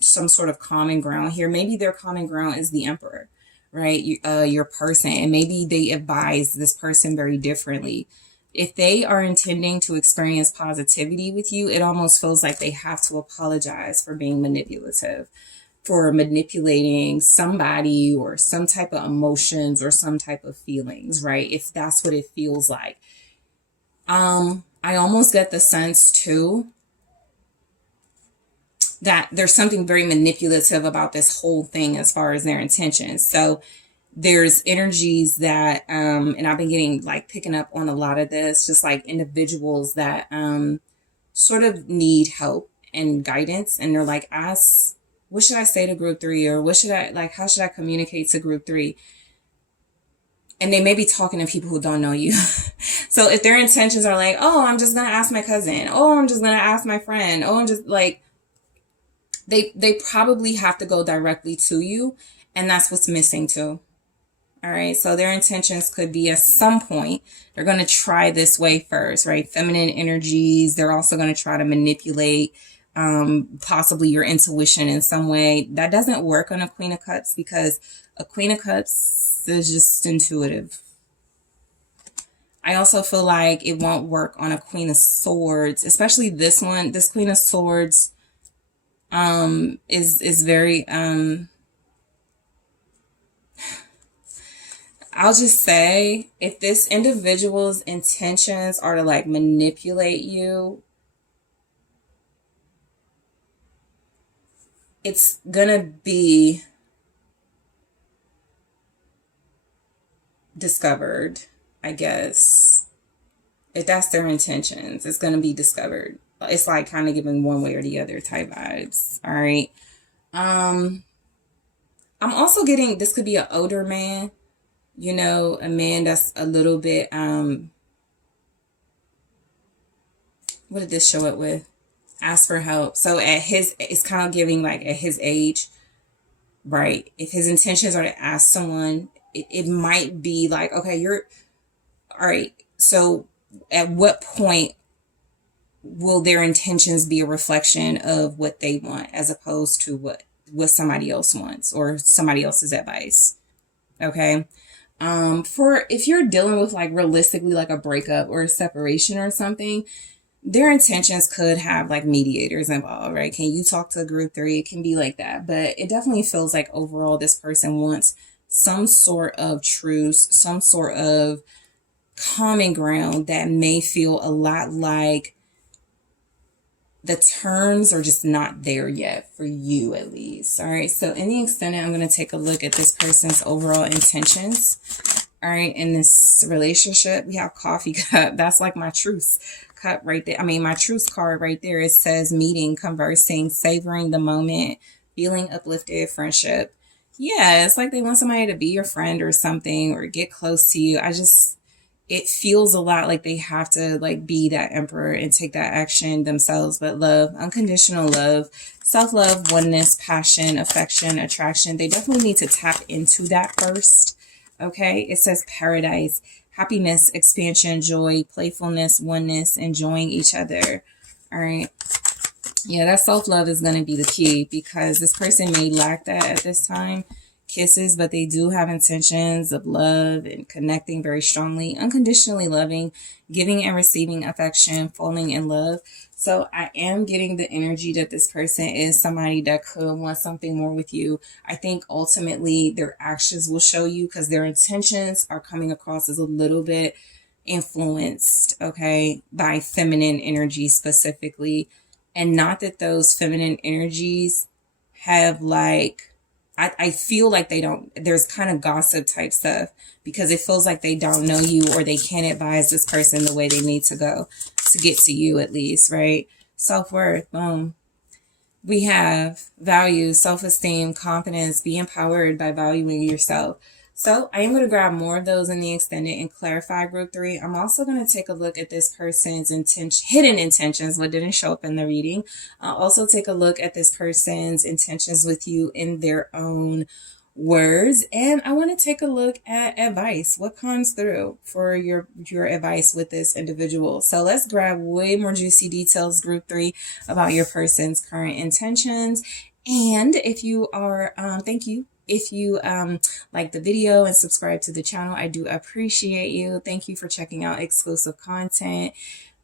some sort of common ground here. Maybe their common ground is the Emperor, right? Your person, and maybe they advise this person very differently. If they are intending to experience positivity with you, it almost feels like they have to apologize for being manipulative, for manipulating somebody or some type of emotions or some type of feelings, right? If that's what it feels like. I almost get the sense too that there's something very manipulative about this whole thing as far as their intentions. So there's energies that, and I've been getting like picking up on a lot of this, just like individuals that sort of need help and guidance. And they're like, what should I say to group 3? Or how should I communicate to group 3? And they may be talking to people who don't know you. So if their intentions are like, oh, I'm just going to ask my cousin. Oh, I'm just going to ask my friend. Oh, I'm just like, they probably have to go directly to you. And that's what's missing too. All right. So their intentions could be at some point, they're going to try this way first, right? Feminine energies. They're also going to try to manipulate possibly your intuition in some way. That doesn't work on a Queen of Cups because a Queen of Cups is just intuitive. I also feel like it won't work on a Queen of Swords, especially this one. This Queen of Swords is very I'll just say, if this individual's intentions are to like manipulate you, it's gonna be discovered, I guess. If that's their intentions, it's gonna be discovered. It's like kind of giving one way or the other type vibes. All right. I'm also getting, this could be an older man. You know, a man that's a little bit, what did this show up with? Ask for help. So it's kind of giving like at his age, right? If his intentions are to ask someone, it might be like, okay, all right. So at what point will their intentions be a reflection of what they want as opposed to what somebody else wants or somebody else's advice? Okay. For if you're dealing with like realistically like a breakup or a separation or something, their intentions could have like mediators involved, right? Can you talk to group 3? It can be like that, but it definitely feels like overall this person wants some sort of truce, some sort of common ground that may feel a lot like the terms are just not there yet for you, at least. All right. So in the extended, I'm going to take a look at this person's overall intentions. All right. In this relationship, we have coffee cup. That's like my truce cup right there. I mean, my truce card right there. It says meeting, conversing, savoring the moment, feeling uplifted, friendship. Yeah. It's like they want somebody to be your friend or something, or get close to you. It feels a lot like they have to like be that emperor and take that action themselves. But love, unconditional love, self-love, oneness, passion, affection, attraction, they definitely need to tap into that first. Okay. It says paradise, happiness, expansion, joy, playfulness, oneness, enjoying each other. All right. Yeah, that self-love is going to be the key, because this person may lack that at this time. Kisses, but they do have intentions of love and connecting very strongly, unconditionally loving, giving and receiving affection, falling in love. So I am getting the energy that this person is somebody that could want something more with you. I think ultimately their actions will show you, because their intentions are coming across as a little bit influenced, okay, by feminine energy specifically. And not that those feminine energies have like, I feel like they don't, there's kind of gossip type stuff, because it feels like they don't know you, or they can't advise this person the way they need to go to get to you, at least, right? Self-worth, boom. We have values, self-esteem, confidence, be empowered by valuing yourself. So I am going to grab more of those in the extended and clarify group 3. I'm also going to take a look at this person's hidden intentions, what didn't show up in the reading. I'll also take a look at this person's intentions with you in their own words. And I want to take a look at advice. What comes through for your advice with this individual? So let's grab way more juicy details, group 3, about your person's current intentions. And if you are, thank you. If you like the video and subscribe to the channel, I do appreciate you. Thank you for checking out exclusive content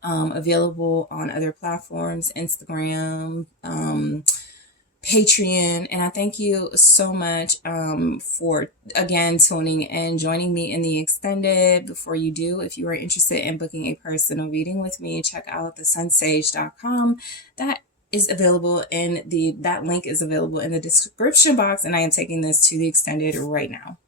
available on other platforms, Instagram, Patreon. And I thank you so much for, again, tuning in, joining me in the extended. Before you do, if you are interested in booking a personal reading with me, check out TheSunSage.com. That link is available in the description box, and I am taking this to the extended right now.